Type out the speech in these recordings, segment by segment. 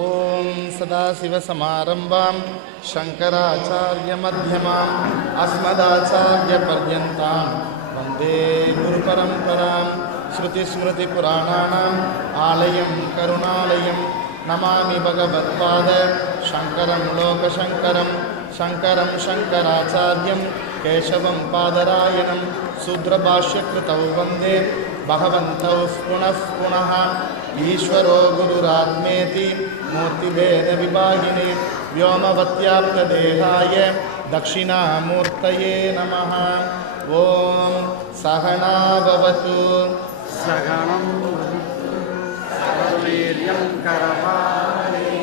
ओम सदाशिवसमारंभां शंकराचार्यमध्यमाम् अस्मदाचार्यपर्यन्तां वन्दे गुरुपरम्परां श्रुतिस्मृतिपुराणानाम् आलयं करुणालयं नमामि भगवत्पाद शंकरं लोकशंकरं शंकरं शंकराचार्यं केशवं पादरायणं सूत्रभाष्यकृतौ वन्दे भगवन्तौ पुनः पुनः ईश्वरो गुरुरात्मेति मूर्तिभेदविभागिने व्योमवत्याप्तदेहाय दक्षिणामूर्तये नमः। ओम सहना भवतु सगणं सर्ववीर्यं करवावहै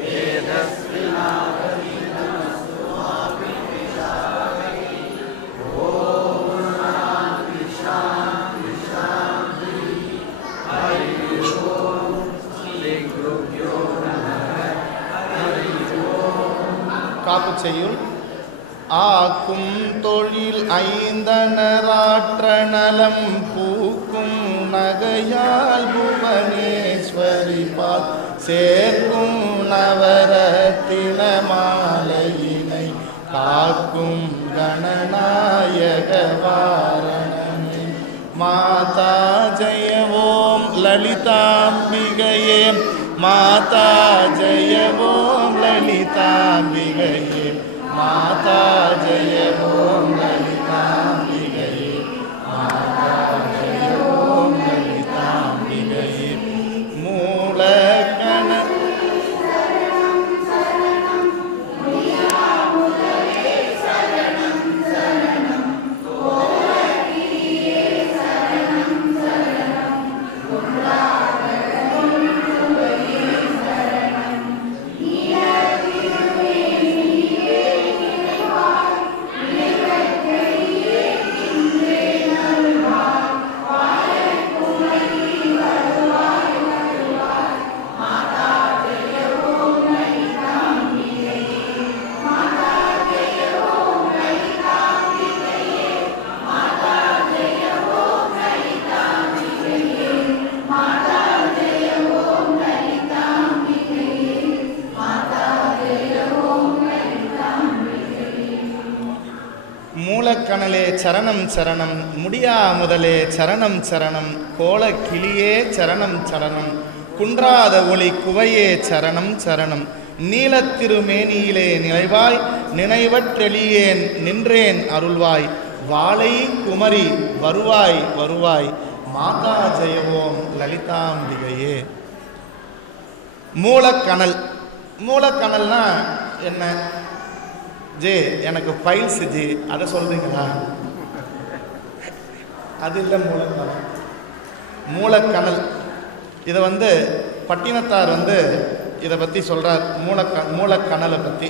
तेजस्विनावधीतमस्तु मा विद्विषावहै। ओम शान्ति शान्ति शान्ति। हरि ओम श्री गुरुभ्यो नमः। हरि ओम। காப்புச்செய்யுள் ஆக்கும் தொழில் ஐந்தனராற்றநலம் பூக்கும் நகையால் புவனேஸ்வரி பால் சேர்க்கும் நவரத்தின மாலையினை காக்கும் கணநாயக வாரணமே. மாதா ஜெய ஓம் லலிதாம்பிகையே மாதா ஜெய ஓம் லலிதாம்பிகையே माता जय ओम ललिताम्बिकये माता जय ओम ललिताम्बिकये। मूलकण மூலக்கணலே சரணம் சரணம் முடியா முதலே சரணம் சரணம் கோல கிளியே சரணம் சரணம் குன்றாத ஒளி குவையே சரணம் சரணம் நீலத்திருமேனியிலே நிலைவாய் நினைவற்றெளியேன் நின்றேன் அருள்வாய் வாளை குமரி வருவாய் வருவாய் மாதா ஜெயவோம் லலிதாம்பிகையே. மூலக்கணல் மூலக்கணல்னா என்ன? ஜே எனக்கு ஃபைல்ஸ் ஜி அதை சொல்கிறீங்களா? அது இல்லை மூலக்கணல். மூலக்கணல் இதை பட்டினத்தார் இதை பற்றி சொல்கிறார். மூலக்கணலை பற்றி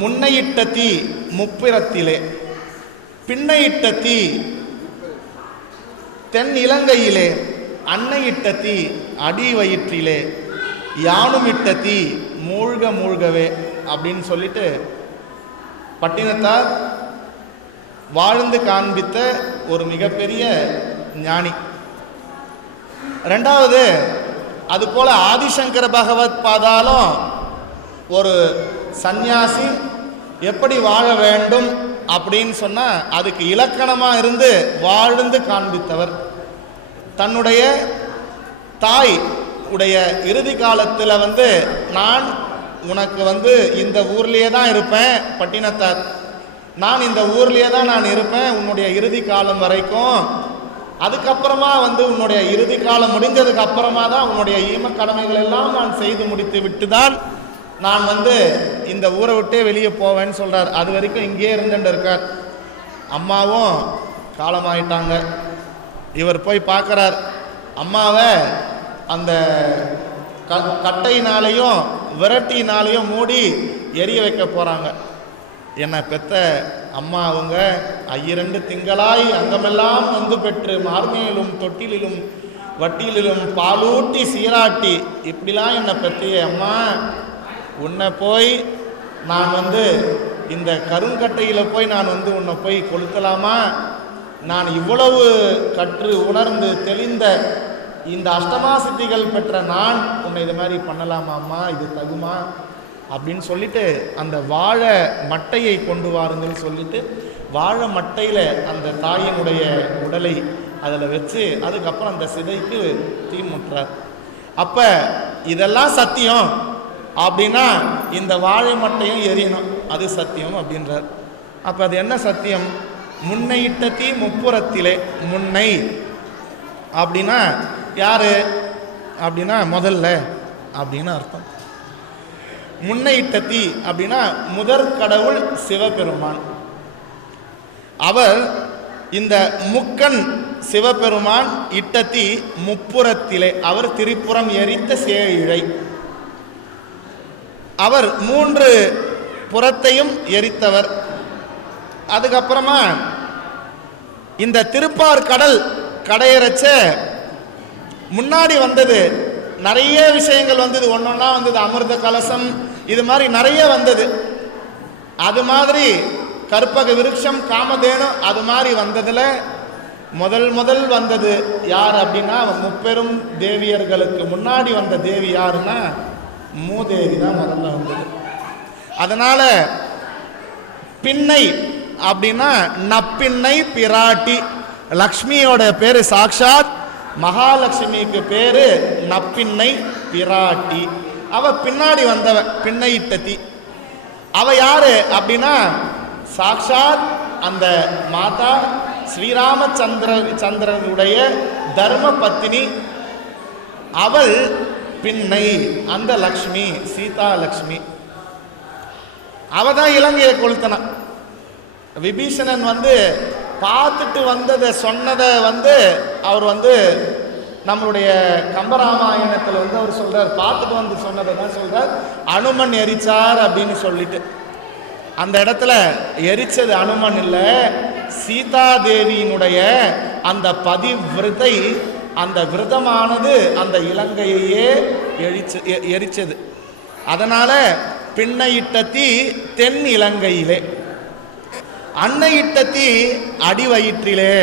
முன்னையிட்ட தீ முப்பிரத்திலே பின்னையிட்ட தீ தென் இலங்கையிலே அன்னையிட்ட தீ அடி வயிற்றிலே யானுமிட்ட தீ மூழ்க மூழ்கவே அப்படின்னு சொல்லிட்டு பட்டினத்தார் வாழ்ந்து காண்பித்த ஒரு மிகப்பெரிய ஞானி. ரெண்டாவது, அது போல ஆதிசங்கர பகவத் பாதாலும் ஒரு சந்நியாசி எப்படி வாழ வேண்டும் அப்படின்னு சொன்னா அதுக்கு இலக்கணமா இருந்து வாழ்ந்து காண்பித்தவர். தன்னுடைய தாய் உடைய இறுதி காலத்தில் நான் உனக்கு இந்த ஊர்லேயே தான் இருப்பேன் பட்டினத்தார், நான் இந்த ஊர்லேயே தான் நான் இருப்பேன் உன்னுடைய இறுதி காலம் வரைக்கும். அதுக்கப்புறமா உன்னுடைய இறுதி காலம் முடிஞ்சதுக்கு அப்புறமா தான் உன்னுடைய ஈம கடமைகள் எல்லாம் நான் செய்து முடித்து விட்டு தான் நான் இந்த ஊரை விட்டே வெளியே போவேன்னு சொல்கிறார். அது வரைக்கும் இங்கேயே இருந்துட்டு இருக்கார். அம்மாவும் காலமாயிட்டாங்க. இவர் போய் பார்க்குறார். அம்மாவை அந்த கட்டையினாலையும் விரட்டினாலையும் மூடி எரிய வைக்க போகிறாங்க. என்னை பெத்த அம்மா அவங்க 2 திங்களாய் அங்கமெல்லாம் பெற்று மார்மேலும் தொட்டிலும் வட்டிலும் பாலூட்டி சீராட்டி இப்படிலாம் என்னை பெற்றிய அம்மா, உன்னை போய் நான் இந்த கருங்கட்டையில் போய் நான் உன்னை போய் கொளுத்தலாமா? நான் இவ்வளவு கற்று உணர்ந்து தெளிந்த இந்த அஷ்டமா சித்திகள் பெற்ற நான் உன்னை இது மாதிரி பண்ணலாமாம்மா, இது தகுமா அப்படின்னு சொல்லிட்டு அந்த வாழை மட்டையை கொண்டு வாருங்கள் சொல்லிட்டு வாழை மட்டையில் அந்த தாயினுடைய உடலை அதில் வச்சு அதுக்கப்புறம் அந்த சிதைக்கு தீ முட்டுறார். அப்போ இதெல்லாம் சத்தியம் அப்படின்னா இந்த வாழை மட்டையும் எரியணும், அது சத்தியம் அப்படின்றார். அப்போ அது என்ன சத்தியம்? முன்னையிட்ட தீ முப்புறத்திலே. முன்னை அப்படின்னா யாரு அப்படின்னா முதல்ல அப்படின்னு அர்த்தம். முன்னையிட்ட தீ அப்படின்னா முதற் கடவுள் சிவபெருமான். அவர் இந்த முக்கண் சிவபெருமான் இட்ட தீ முப்புறத்திலே. அவர் திரிபுரம் எரித்த சேயிழை. அவர் 3 புறத்தையும் எரித்தவர். அதுக்கப்புறமா இந்த திருப்பார் கடல் கடையறச்ச முன்னாடி வந்தது நிறைய விஷயங்கள் வந்தது, ஒன்னொன்னா வந்தது. அமிர்த கலசம் இது மாதிரி நிறைய வந்தது. அது மாதிரி கற்பக விருட்சம், காமதேனு அது மாதிரி வந்ததுல முதல் வந்தது யார் அப்படின்னா முப்பெரும் தேவியர்களுக்கு முன்னாடி வந்த தேவி யாருன்னா மூதேவி தான் முதல்ல வந்தது. அதனால பின்னை அப்படின்னா நப்பின்னை பிராட்டி. லக்ஷ்மியோட பேரு சாக்ஷாத் மகாலட்சுமிக்கு பேரு நப்பின்னை பிராட்டி. அவ பின்னாடி வந்தவ பின்னையிட்ட தீ. அவ யாரு அப்படின்னா சாக்ஷாத் அந்த மாதா ஸ்ரீராமச்சந்திரனுடைய தர்ம பத்தினி. அவள் பின்னை, அந்த லக்ஷ்மி சீதா லக்ஷ்மி. அவதான் இலங்கையை கொளுத்தன. விபீஷணன் பார்த்துட்டு வந்ததை சொன்னதை அவர் நம்மளுடைய கம்பராமாயணத்தில் அவர் சொல்றார், பார்த்துட்டு வந்து சொன்னதை தான் சொல்றார். அனுமன் எரிச்சார் அப்படின்னு சொல்லிட்டு அந்த இடத்துல எரிச்சது அனுமன் இல்லை, சீதாதேவியினுடைய அந்த பதிவிரதை. அந்த விரதமானது அந்த இலங்கையையே எரிச்சது. அதனால பின்னையிட்ட தீ தென் இலங்கையிலே, அன்னையிட்ட தீ அடி வயிற்றிலே.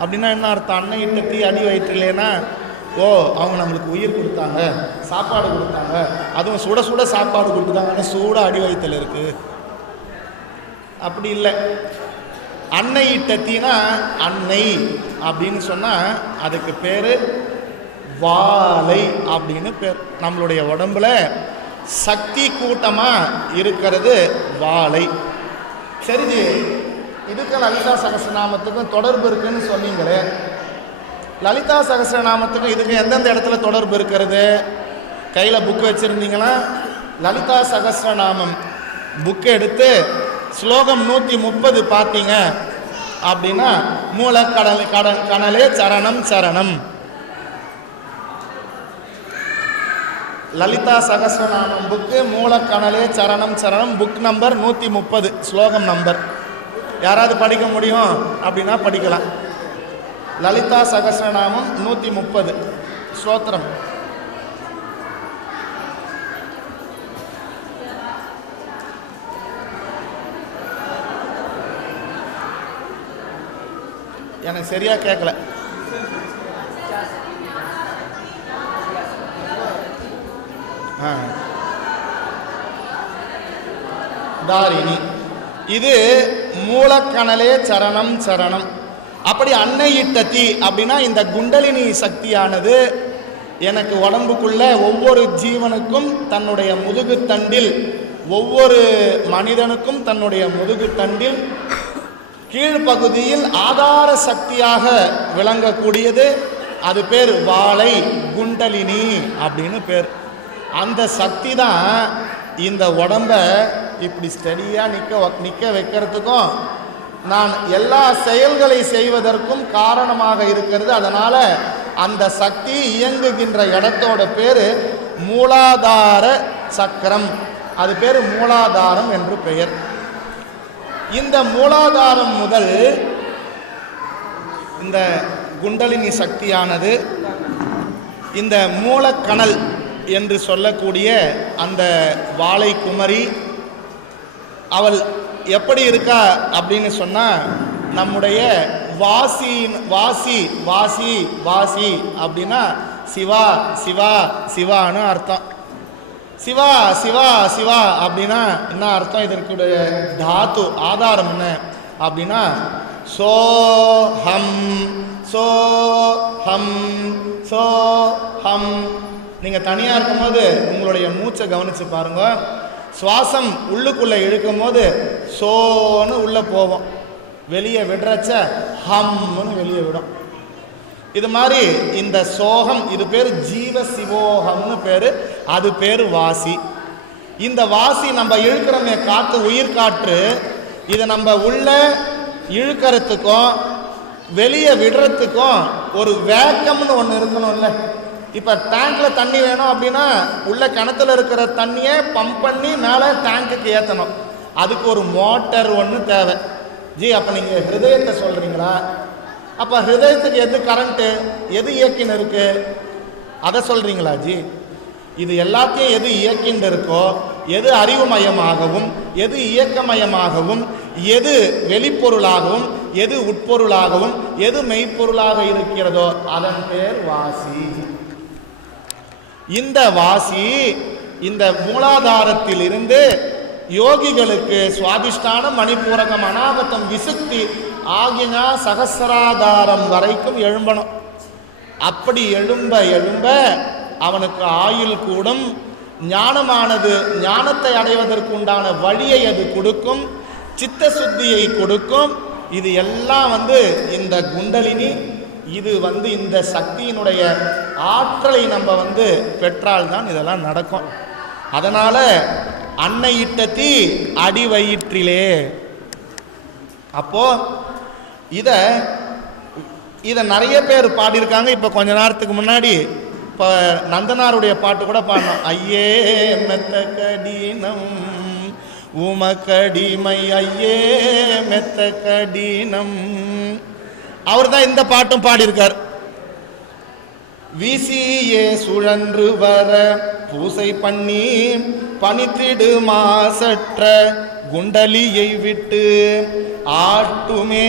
அப்படின்னா என்ன அர்த்தம்? அன்னையிட்ட தீ அடி வயிற்றிலேனா அவங்க நம்மளுக்கு உயிர் கொடுத்தாங்க, சாப்பாடு கொடுத்தாங்க, அதுவும் சுட சுட சாப்பாடு கொடுத்தாங்கன்னு சூட அடி வயிற்றில் இருக்கு. அப்படி இல்லை. அன்னையிட்ட தீனா அன்னை அப்படின்னு சொன்னா அதுக்கு பேரு வாளை அப்படின்னு பேர். நம்மளுடைய உடம்புல சக்தி கூட்டமா இருக்கிறது வாளை. சரிஜி, இதுக்கு லலிதா சகஸ்ரநாமத்துக்கும் தொடர்பு இருக்குன்னு சொன்னீங்களே, லலிதா சகஸ்ரநாமத்துக்கும் இதுக்கு எந்தெந்த இடத்துல தொடர்பு இருக்கிறது? கையில் புக்கு வச்சுருந்தீங்களா? லலிதா சகஸ்ரநாமம் புக்கு எடுத்து ஸ்லோகம் 130 பார்த்தீங்க அப்படின்னா மூல கணலே சரணம் சரணம். லலிதா சகஸ்ரநாமம் புக்கு மூலக்கணலே சரணம் சரணம், புக் நம்பர் 130, ஸ்லோகம் நம்பர். யாராவது படிக்க முடியும் அப்படின்னா படிக்கலாம். லலிதா சகஸ்ரநாமம் 130 ஸ்தோத்திரம். எனக்கு சரியா கேட்கல. தாரிணி. இது மூலக்கணலே சரணம் சரணம். அப்படி அன்னையிட்ட தீ அப்படின்னா இந்த குண்டலினி சக்தியானது எனக்கு உடம்புக்குள்ள ஒவ்வொரு ஜீவனுக்கும் தன்னுடைய முதுகு தண்டில், ஒவ்வொரு மனிதனுக்கும் தன்னுடைய முதுகு தண்டில் கீழ்ப்பகுதியில் ஆதார சக்தியாக விளங்கக்கூடியது. அது பேர் வாளை, குண்டலினி அப்படின்னு பேர். அந்த சக்தி தான் இந்த உடம்ப இப்படி ஸ்டடியாக நிற்க வைக்கிறதுக்கும் நான் எல்லா செயல்களை செய்வதற்கும் காரணமாக இருக்கிறது. அதனால் அந்த சக்தி இயங்குகின்ற இடத்தோட பேர் மூலாதார சக்கரம். அது பேர் மூலாதாரம் என்று பெயர். இந்த மூலாதாரம் முதல் இந்த குண்டலினி சக்தியானது இந்த மூலக்கணல் என்று சொல்லக்கூடிய அந்த வாளை குமரி அவள் எப்படி இருக்கா அப்படின்னு சொன்னால் நம்முடைய வாசி வாசி வாசி வாசி அப்படின்னா சிவா சிவா சிவான்னு அர்த்தம். சிவா சிவா சிவா அப்படின்னா என்ன அர்த்தம்? இதற்குடைய தாத்து ஆதாரம் என்ன அப்படின்னா சோஹம் சோஹம் சோஹம். நீங்கள் தனியாக இருக்கும்போது உங்களுடைய மூச்சை கவனித்து பாருங்க. சுவாசம் உள்ளுக்குள்ளே இழுக்கும் போது சோன்னு உள்ளே போவோம், வெளியே விடுறச்ச ஹம்னு வெளியே விடும். இது மாதிரி இந்த சோகம், இது பேர் ஜீவ சிவோகம்னு பேர், அது பேர் வாசி. இந்த வாசி நம்ம இழுக்கிறோமே காற்று, உயிர் காற்று, இதை நம்ம உள்ள இழுக்கிறதுக்கும் வெளியே விடுறதுக்கும் ஒரு வேக்கம்னு ஒன்று இருக்கணும்ல. இப்போ டேங்க்கில் தண்ணி வேணும் அப்படின்னா உள்ள கிணத்துல இருக்கிற தண்ணியை பம்ப் பண்ணி மேலே டேங்க்குக்கு ஏற்றணும். அதுக்கு ஒரு மோட்டர் ஒன்று தேவை. ஜி அப்போ நீங்கள் ஹிருதயத்தை சொல்கிறீங்களா? அப்போ ஹிருதயத்துக்கு எது கரண்ட்டு, எது இயக்கின்னு இருக்கு, அதை சொல்கிறீங்களா ஜி? இது எல்லாத்தையும் எது இயக்கின்னு இருக்கோ, எது அறிவுமயமாகவும் எது இயக்கமயமாகவும் எது வெளிப்பொருளாகவும் எது உட்பொருளாகவும் எது மெய்ப்பொருளாக இருக்கிறதோ அதன் பேர் வாசி. இந்த வாசி இந்த மூலாதாரத்தில் இருந்து யோகிகளுக்கு சுவாதிஷ்டானம், மணிப்பூரகம், அநாகதம், விசுக்தி ஆகிய சகசிராதாரம் வரைக்கும் எழும்பணும். அப்படி எழும்ப எழும்ப அவனுக்கு ஆயுள் கூடும். ஞானமானது ஞானத்தை அடைவதற்கு உண்டான வழியை அது கொடுக்கும், சித்த சுத்தியை கொடுக்கும். இது எல்லாம் இந்த குண்டலினி, இது இந்த சக்தியினுடைய ஆற்றலை நம்ம பெற்றால்தான் இதெல்லாம் நடக்கும். அதனால அன்னை இட்ட தீ அடி வயிற்றிலே. அப்போ இதை நிறைய பேர் பாடியிருக்காங்க. இப்போ கொஞ்ச நேரத்துக்கு முன்னாடி இப்போ நந்தனாருடைய பாட்டு கூட பாடினோம். ஐயே மெத்த கடினம் உமக்கடிமை ஐயே மெத்த கடினம். அவர் தான் இந்த பாட்டும் பாடியிருக்கார். வீசியே சுழன்று வர பூசை பண்ணி பணித்திடு மாசற்ற குண்டலியை விட்டு ஆட்டுமே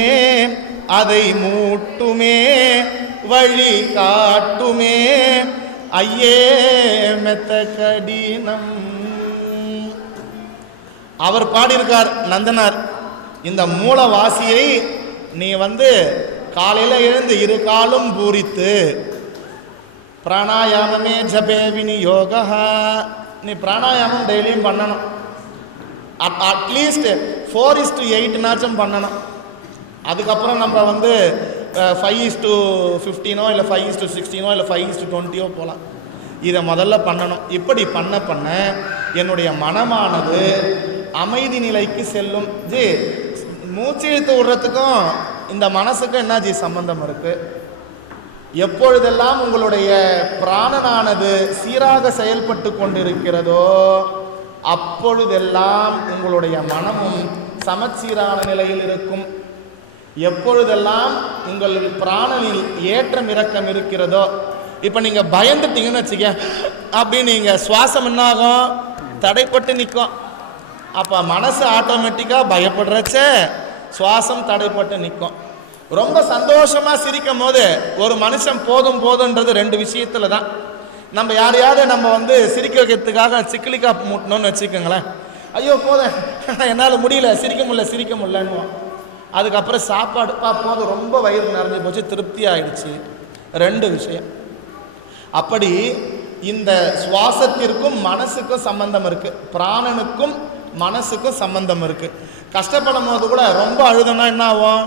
அதை மூட்டுமே வழி காட்டுமே ஐயே மெத்த கடினம். அவர் பாடியிருக்கார் நந்தனார். இந்த மூலவாசியை நீ காலையில் எழுந்து இரு காலும் பூரித்து பிராணாயாமமே ஜபே விநியோகா, நீ பிராணாயாமம் டெய்லியும் பண்ணணும். அட்லீஸ்ட் 4:8 பண்ணணும். அதுக்கப்புறம் நம்ம 5:15 இல்லை 5:16 இல்லை 5:20 போகலாம். இதை முதல்ல பண்ணணும். இப்படி பண்ண பண்ண என்னுடைய மனமானது அமைதி நிலைக்கு செல்லும். ஜி மூச்சு இழுத்து விடுறதுக்கும் இந்த மனசுக்கும் என்ன ஜி சம்பந்தம் இருக்கு? எப்பொழுதெல்லாம் உங்களுடைய பிராணனானது சீராக செயல்பட்டு கொண்டிருக்கிறதோ அப்பொழுதெல்லாம் உங்களுடைய மனமும் சமச்சீரான நிலையில் இருக்கும். எப்பொழுதெல்லாம் உங்கள் பிராணனில் ஏற்றம் இறக்கம் இருக்கிறதோ, இப்போ நீங்கள் பயந்துட்டீங்கன்னு வச்சுக்க, அப்படின்னு நீங்கள் சுவாசம் என்னாகும், தடைப்பட்டு நிற்கும். அப்போ மனசு ஆட்டோமேட்டிக்காக பயப்படுறச்ச சுவாசம் தடைப்பட்டு நிற்கும். ரொம்ப சந்தோஷமாக சிரிக்கும் போது ஒரு மனுஷன் போதும் போதுன்றது 2 விஷயத்தில் தான். நம்ம யாரையாவது நம்ம சிரிக்க வைக்கிறதுக்காக சிக்கிலிக்கா மூட்டணும்னு வச்சுக்கோங்களேன். ஐயோ போதும் என்னால் முடியல, சிரிக்க முடியலன்னு. அதுக்கப்புறம் சாப்பாடு போதும், ரொம்ப வயிறு நிறைஞ்சு போச்சு, திருப்தி ஆயிடுச்சு. 2 விஷயம். அப்படி இந்த சுவாசத்திற்கும் மனசுக்கும் சம்பந்தம் இருக்கு, பிராணனுக்கும் மனசுக்கும் சம்பந்தம் இருக்கு. கஷ்டப்படும் போது கூட ரொம்ப அழுதுனா என்ன ஆகும்?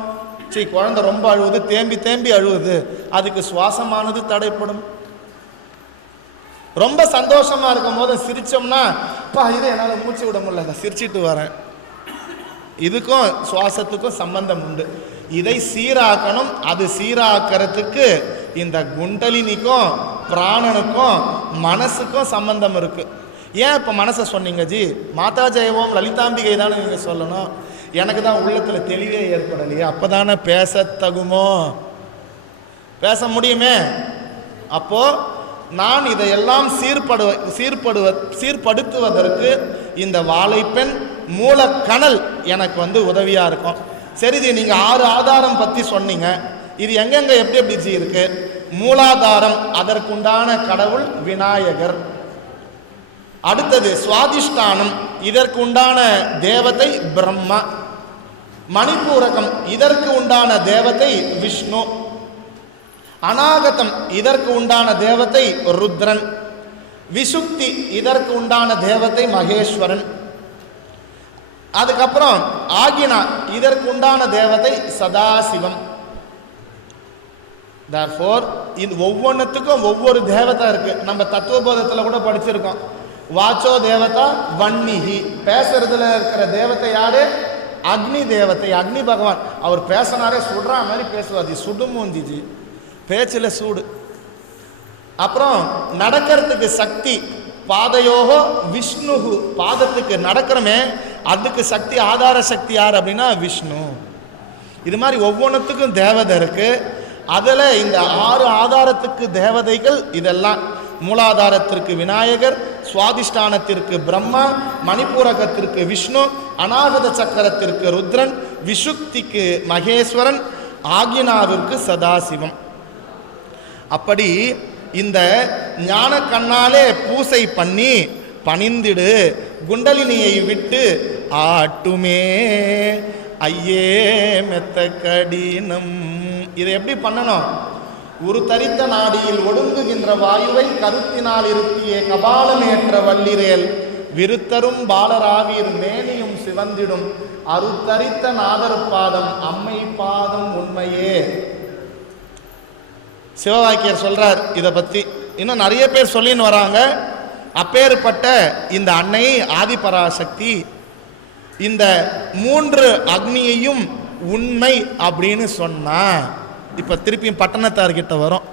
குழந்தை ரொம்ப அழுவுது, தேம்பி தேம்பி அழுவுது, அதுக்கு சுவாசமானது தடைப்படும். ரொம்ப சந்தோஷமா இருக்கும் போது சிரிச்சோம்னா இது என்னால் மூச்சு விட முடியல, சிரிச்சிட்டு வரேன். இதுக்கும் சுவாசத்துக்கும் சம்பந்தம் உண்டு. இதை சீராக்கணும். அது சீராக்கிறதுக்கு இந்த குண்டலினிக்கும் பிராணனுக்கும் மனசுக்கும் சம்பந்தம் இருக்கு. ஏன் இப்போ மனசை சொன்னீங்க ஜி? மாதா ஜெயவோம் லலிதாம்பிகை தானே நீங்கள் சொல்லணும். எனக்கு தான் உள்ளத்தில் தெளிவே ஏற்படலையே, அப்போ தானே பேச தகுமோ, பேச முடியுமே. அப்போது நான் இதையெல்லாம் சீர்படுத்துவதற்கு இந்த வாழைப்பெண் மூலக்கணல் எனக்கு உதவியாக இருக்கும். சரி ஜி, நீங்க 6 ஆதாரம் பத்தி சொன்னீங்க, இது எங்கெங்க எப்படி எப்படி ஜி இருக்கு? மூலாதாரம் அதற்குண்டான கடவுள் விநாயகர். அடுத்தது சுவாதிஷ்டானம், இதற்கு உண்டான தேவதை பிரம்மா. மணிப்பூரகம், இதற்கு உண்டான தேவதை விஷ்ணு. அநாகதம், இதற்கு உண்டான தேவதை ருத்ரன். விசுக்தி, இதற்கு உண்டான தேவதை மகேஸ்வரன். அதுக்கப்புறம் ஆகினா, இதற்கு உண்டான தேவதை சதாசிவம். therefore இது ஒவ்வொன்றுத்துக்கும் ஒவ்வொரு தேவதை இருக்கு. நம்ம தத்துவபோதத்தில் கூட படிச்சிருக்கோம். வாச்சோ தேவதா வன்னிஹி, பேசுறதுல இருக்கிற தேவதை யாரு? அக்னி தேவதை, அக்னி பகவான். அவர் பேசினாரே சுடுற மாதிரி பேசுவார், சுடுமூஞ்சிஜி, பேச்சில் சூடு. அப்புறம் நடக்கிறதுக்கு சக்தி பாதையோகோ விஷ்ணுகு, பாதத்துக்கு நடக்கிறோமே அதுக்கு சக்தி, ஆதார சக்தி யார் அப்படின்னா விஷ்ணு. இது மாதிரி ஒவ்வொன்றுத்துக்கும் தேவதை இருக்கு. அதில் இந்த 6 ஆதாரத்துக்கு தேவதைகள் இதெல்லாம். மூலாதாரத்திற்கு விநாயகர், சுவாதிஷ்டானத்திற்கு பிரம்மா, மணிப்பூரகத்திற்கு விஷ்ணு, அநாகத சக்கரத்திற்கு ருத்ரன், விசுக்திக்கு மகேஸ்வரன், ஆகினாவிற்கு சதாசிவம். அப்படி இந்த ஞான கண்ணாலே பூசை பண்ணி பணிந்திடு, குண்டலினியை விட்டு ஆட்டுமே ஐயே மெத்த கடினம். இதை எப்படி பண்ணணும்? ஒரு தரித்த நாடியில் ஒடுங்குகின்ற வாயுவை கருத்தினால் இருத்திய கபாலமேற்ற வள்ளிரேல் விருத்தரும் பாலராவீர் மேனியும் சிவந்திடும் அருத்தரித்த நாதர் பாதம் அம்மை பாதம் உண்மையே. சிவவாக்கியர் சொல்றார் இதை பத்தி. இன்னும் நிறைய பேர் சொல்லின்னு வராங்க. அப்பேற்பட்ட இந்த அன்னை ஆதிபராசக்தி இந்த 3 அக்னியையும் உண்மை அப்படின்னு சொன்னா, இப்ப திருப்பியும் பட்டணத்தார்கிட்ட வரும்.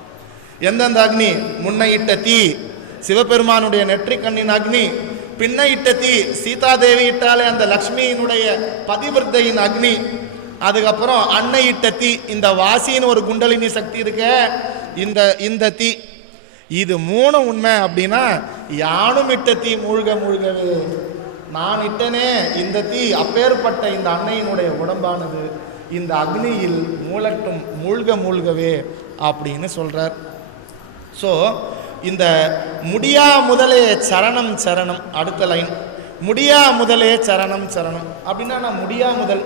எந்தெந்த அக்னி? முன்னையிட்ட தீ சிவபெருமானுடைய நெற்றிக்கண்ணின் அக்னி, பின்னையிட்ட தீ சீதாதேவி இட்டாலே அந்த லக்ஷ்மியினுடைய பதிவிரதையின் அக்னி, அதுக்கப்புறம் அன்னையிட்ட தீ இந்த வாசின்னு ஒரு குண்டலினி சக்தி இருக்க இந்த தீ. இது 3 உண்மை அப்படின்னா யானும் இட்ட தீ மூழ்க மூழ்கவே, நான் இட்டனே இந்த தீ, அப்பேற்பட்ட இந்த அன்னையினுடைய உடம்பானது இந்த அக்னியில் மூழட்டும் மூழ்க மூழ்கவே அப்படின்னு சொல்றார். ஸோ இந்த முடியா முதலே சரணம் சரணம், அடுத்த லைன் முடியா முதலே சரணம் சரணம் அப்படின்னா நான் முடியா முதல்.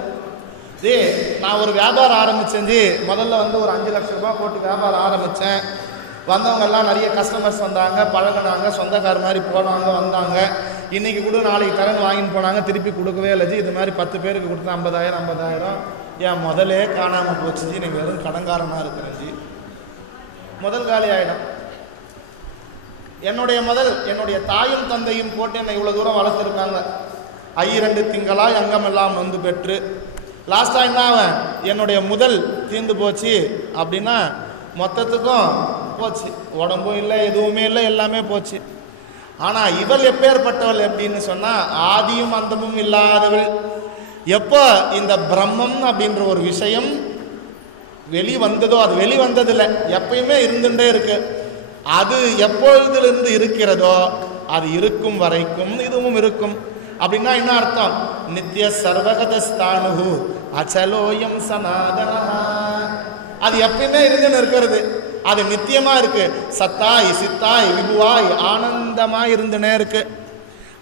நான் ஒரு வியாபாரம் ஆரம்பிச்சேன். முதல்ல வந்து ஒரு 5 லட்சம் ரூபாய் போட்டு வியாபாரம் ஆரம்பித்தேன். வந்தவங்கெல்லாம் நிறைய கஸ்டமர்ஸ் வந்தாங்க, பழகினாங்க, சொந்தக்கார மாதிரி போனாங்க வந்தாங்க. இன்றைக்கி கூட நாளைக்கு கடன் வாங்கின்னு போனாங்க, திருப்பி கொடுக்கவே இல்லை. இது மாதிரி 10 பேருக்கு கொடுத்தா 50,000 என் முதலே காணாமல் போச்சு. நீங்கள் வெறும் கடன்காரனாக இருக்கிறேன். முதல் காலி ஆகிடும். என்னுடைய தாயும் தந்தையும் போட்டு என்னை இவ்வளோ தூரம் வளர்த்துருக்காங்க. 2 திங்களாய் அங்கமெல்லாம் வந்து பெற்று லாஸ்ட்டாக என்ன ஆவேன்? என்னுடைய முதல் தீர்ந்து போச்சு அப்படின்னா மொத்தத்துக்கும் போச்சு. உடம்பும் இல்லை, எதுவுமே இல்லை, எல்லாமே போச்சு. ஆனால் இவள் எப்பேற்பட்டவள் எப்படின்னு சொன்னால் ஆதியும் அந்தமும் இல்லாதவள். எப்போ இந்த பிரம்மம் அப்படின்ற ஒரு விஷயம் வெளிவந்ததோ, அது வெளிவந்ததில்லை, எப்பயுமே இருந்துகிட்டே இருக்கு. அது எப்பொழுதிலிருந்து இருக்கிறதோ அது இருக்கும் வரைக்கும் இதுவும் இருக்கும். அப்படின்னா என்ன அர்த்தம்? நித்திய சர்வகதஸ்தானு அச்சலோயம் சனாதனா. அது எப்பயுமே இருந்துன்னு இருக்கிறது, அது நித்தியமா இருக்கு. சத்தாய் சித்தாய் விபுவாய் ஆனந்தமாய் இருந்துனே இருக்கு.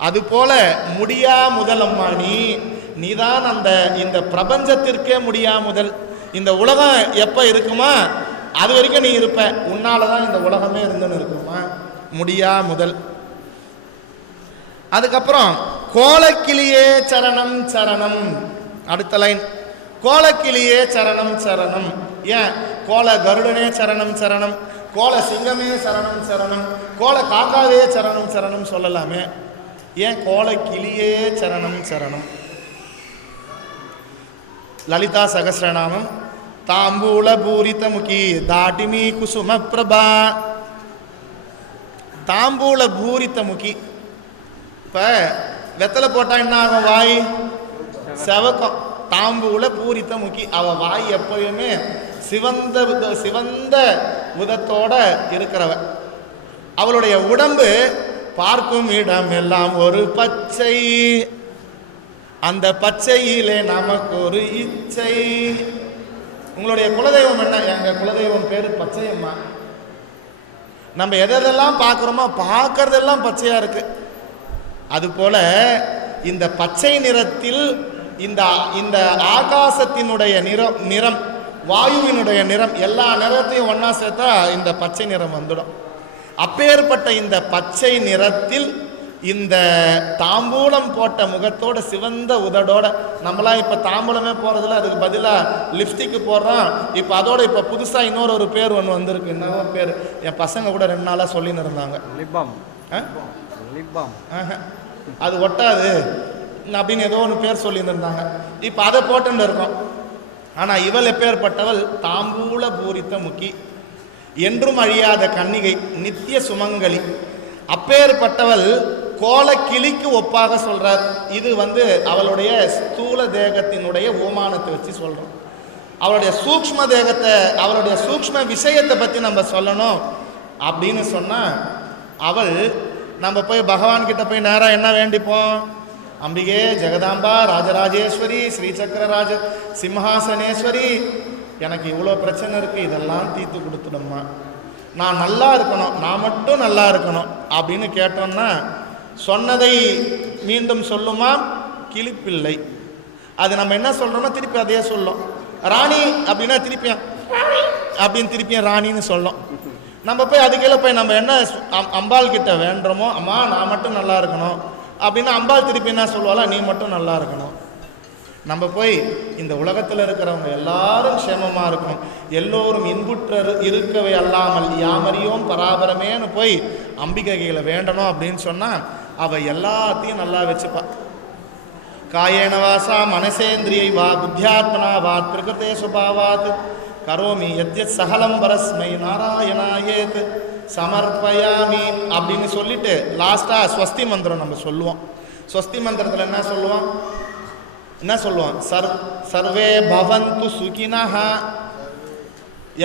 அது போல முடியா முதலம்மா நீதான் இந்த பிரபஞ்சத்திற்கே முடியா முதல். இந்த உலகம் எப்ப இருக்குமா அது வரைக்கும் நீ இருப்ப. உன்னாலதான் இந்த உலகமே இருந்துன்னு இருக்குமா, முடியா முதல். அதுக்கப்புறம் கோலக்கிளியே சரணம் சரணம், அடுத்த லைன் கோலக்கிளியே சரணம் சரணம். ஏன் கோல கருடனே சரணம் சரணம், கோல சிங்கமே சரணம் சரணம், கோல காக்காவே சரணம் சரணம் சொல்லலாமே. ஏன் கோலக்கிளியே சரணம் சரணம்? லலிதா சகஸ்ரநாமம் தாம்பூல பூரித முகி தாட்டினி குசும பிரபா. தாம்பூல பூரித்த முகி. இப்போ வெத்தலை போட்டால் என்ன ஆகும்? வாய் செவக்கம். தாம்பூல பூரித்த முகி, அவ வாய் எப்பயுமே சிவந்த உதத்தோட இருக்கிறவ. அவளுடைய உடம்பு பார்க்கும் இடம் எல்லாம் ஒரு பச்சை. அந்த பச்சையிலே நமக்கு ஒரு இச்சை. உங்களுடைய குலதெய்வம் என்ன? எங்க குலதெய்வம் பேரு பச்சையம்மா. நம்ம எதெல்லாம் பார்க்குறோமோ பார்க்கறதெல்லாம் பச்சையா இருக்கு. அதுபோல இந்த பச்சை நிறத்தில் இந்த இந்த ஆகாசத்தினுடைய நிறம், வாயுவினுடைய நிறம், எல்லா நிறத்தையும் ஒன்னா சேர்த்தா இந்த பச்சை நிறம் வந்துடும். அப்பேற்பட்ட இந்த பச்சை நிறத்தில் இந்த தாம்பூலம் போட்ட முகத்தோட சிவந்த உதடோட, நம்மளாம் இப்போ தாம்பூலமே போறதில்ல, அதுக்கு பதிலாக லிப்ஸ்டிக்கு போடுறோம். இப்போ அதோட இப்போ புதுசாக இன்னொரு பேர் ஒன்று வந்திருக்கு. இன்னொரு பேர் என் பசங்க கூட 2 நாளாக சொல்லின்னு இருந்தாங்க, லிப்பாம். அது ஒட்டாது அப்படின்னு ஏதோ ஒன்று பேர் சொல்லின்னு இருந்தாங்க. இப்போ அதை போட்டுன்னு இருக்கோம். ஆனால் இவள் எப்பேற்பட்டவள்? தாம்பூல பூரித்த முக்கி, என்றும் அழியாத கன்னிகை, நித்திய சுமங்கலி. அப்பேற்பட்டவள் கோலக்கிளிக்கு ஒப்பாக சொல்றார். இது அவளுடைய ஸ்தூல தேகத்தினுடைய ஓமானத்தை வச்சு சொல்றோம். அவளுடைய சூக்ஷ்ம தேகத்தை, அவளுடைய சூக்ஷ்ம விஷயத்தை பற்றி நம்ம சொல்லணும் அப்படின்னு சொன்னா, அவள் நம்ம போய் பகவான் கிட்ட போய் நேராக என்ன வேண்டிப்போம்? அம்பிகே ஜெகதாம்பா ராஜராஜேஸ்வரி ஸ்ரீசக்கரராஜ சிம்ஹாசனேஸ்வரி, எனக்கு இவ்வளோ பிரச்சனை இருக்கு, இதெல்லாம் தீர்த்து கொடுத்துடும்மா, நான் நல்லா இருக்கணும், நான் மட்டும் நல்லா இருக்கணும் அப்படின்னு கேட்டோம்னா, சொன்னதை மீண்டும் சொல்லுமா கிளிப்பிள்ளை. அது நம்ம என்ன சொல்றோமோ திருப்பி அதே சொல்லும். ராணி அப்படின்னா திருப்பியும் அப்படின்னு திருப்பியும் ராணின்னு சொல்லும். நம்ம போய் அதுக்கெல்லாம் போய் நம்ம என்ன அம்பாள் கிட்ட வேண்டுறோமோ, அம்மா நான் மட்டும் நல்லா இருக்கணும் அப்படின்னா அம்பாள் திருப்பி என்ன சொல்லுவாளா? நீ மட்டும் நல்லா இருக்கணும். நம்ம போய் இந்த உலகத்தில் இருக்கிறவங்க எல்லாரும் க்ஷேமமாக இருக்கணும், எல்லோரும் இன்புற்ற இருக்கவே அல்லாமல் யாமறியோம் பராபரமேன்னு போய் அம்பிகைகளை வேண்டணும் அப்படின்னு சொன்னால் அவள் எல்லாத்தையும் நல்லா வச்சுப்பா. காயேன வாசா மனசேந்திரியை வா புத்தியாத்மனா வா பிரகிருதே சுபாவாத் கரோமி யத்யத் சகலம் பரஸ்மை நாராயணாயேத் சமர்ப்பயாமி அப்படின்னு சொல்லிட்டு லாஸ்ட்டாக ஸ்வஸ்தி மந்திரம் நம்ம சொல்லுவோம். ஸ்வஸ்தி மந்திரத்தில் என்ன சொல்லுவோம்? சர்வே பவந்து சுகினஹ,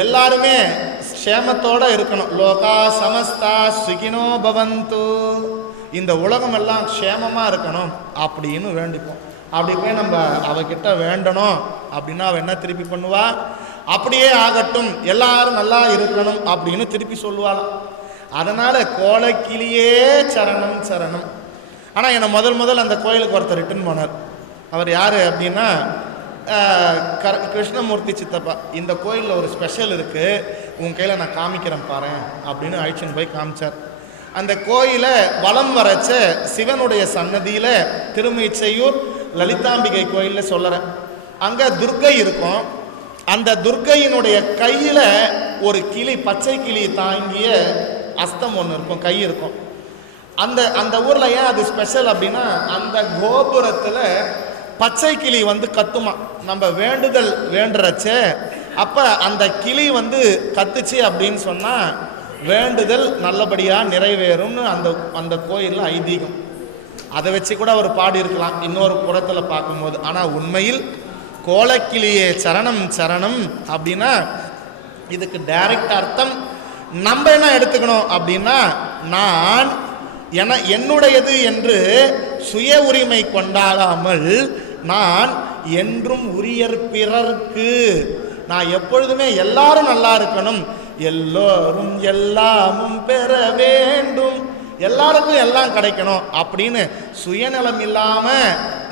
எல்லாருமே க்ஷேமத்தோட இருக்கணும். லோகா சமஸ்தா சுகினோ பவந்து, இந்த உலகம் எல்லாம் க்ஷேமமாக இருக்கணும் அப்படின்னு வேண்டிப்போம். அப்படி போய் நம்ம அவகிட்ட வேண்டணும் அப்படின்னா அவள் என்ன திருப்பி பண்ணுவா? அப்படியே ஆகட்டும், எல்லாரும் நல்லா இருக்கணும் அப்படின்னு திருப்பி சொல்லுவாளாம். அதனால கோலக்கிளியே சரணம் சரணம். ஆனால் என்னை முதல் அந்த கோயிலுக்கு ஒருத்தர் ரிட்டர்ன் போனார். அவர் யார் அப்படின்னா கிருஷ்ணமூர்த்தி சித்தப்பா. இந்த கோயிலில் ஒரு ஸ்பெஷல் இருக்குது, உன் கையில் நான் காமிக்கிறேன் பாரு அப்படின்னு அழைச்சின்னு போய் காமிச்சார். அந்த கோயிலை வலம் வரைச்ச சிவனுடைய சன்னதியில் திருமீச்சையூர் லலிதாம்பிகை கோயிலில் சொல்லுறேன். அங்கே துர்க்கை இருக்கும். அந்த துர்க்கையினுடைய கையில் ஒரு கிளி, பச்சை கிளி தாங்கிய அஸ்தம் ஒன்று இருக்கும், கை இருக்கும். அந்த ஊரில் ஏன் அது ஸ்பெஷல் அப்படின்னா, அந்த கோபுரத்தில் பச்சை கிளி கத்துமா. நம்ம வேண்டுதல் வேண்டுறச்சே அப்போ அந்த கிளி கத்துச்சு அப்படின்னு சொன்னால் வேண்டுதல் நல்லபடியாக நிறைவேறும்னு அந்த கோயிலில் ஐதீகம். அதை வச்சு கூட அவர் பாடியிருக்கலாம் இன்னொரு புறத்தில் பார்க்கும்போது. ஆனால் உண்மையில் கோலக்கிளியே சரணம் சரணம் அப்படின்னா இதுக்கு டைரக்ட் அர்த்தம் நம்ம என்ன எடுத்துக்கணும் அப்படின்னா, நான் என்னுடையது என்று சுய உரிமை கொண்டாடாமல் நான் என்றும் உரியர் பிறர்க்கு, நான் எப்பொழுதுமே எல்லாரும் நல்லா இருக்கணும், எல்லோரும் எல்லாமும் பெற வேண்டும், எல்லாருக்கும் எல்லாம் கிடைக்கணும் அப்படின்னு சுயநலம் இல்லாம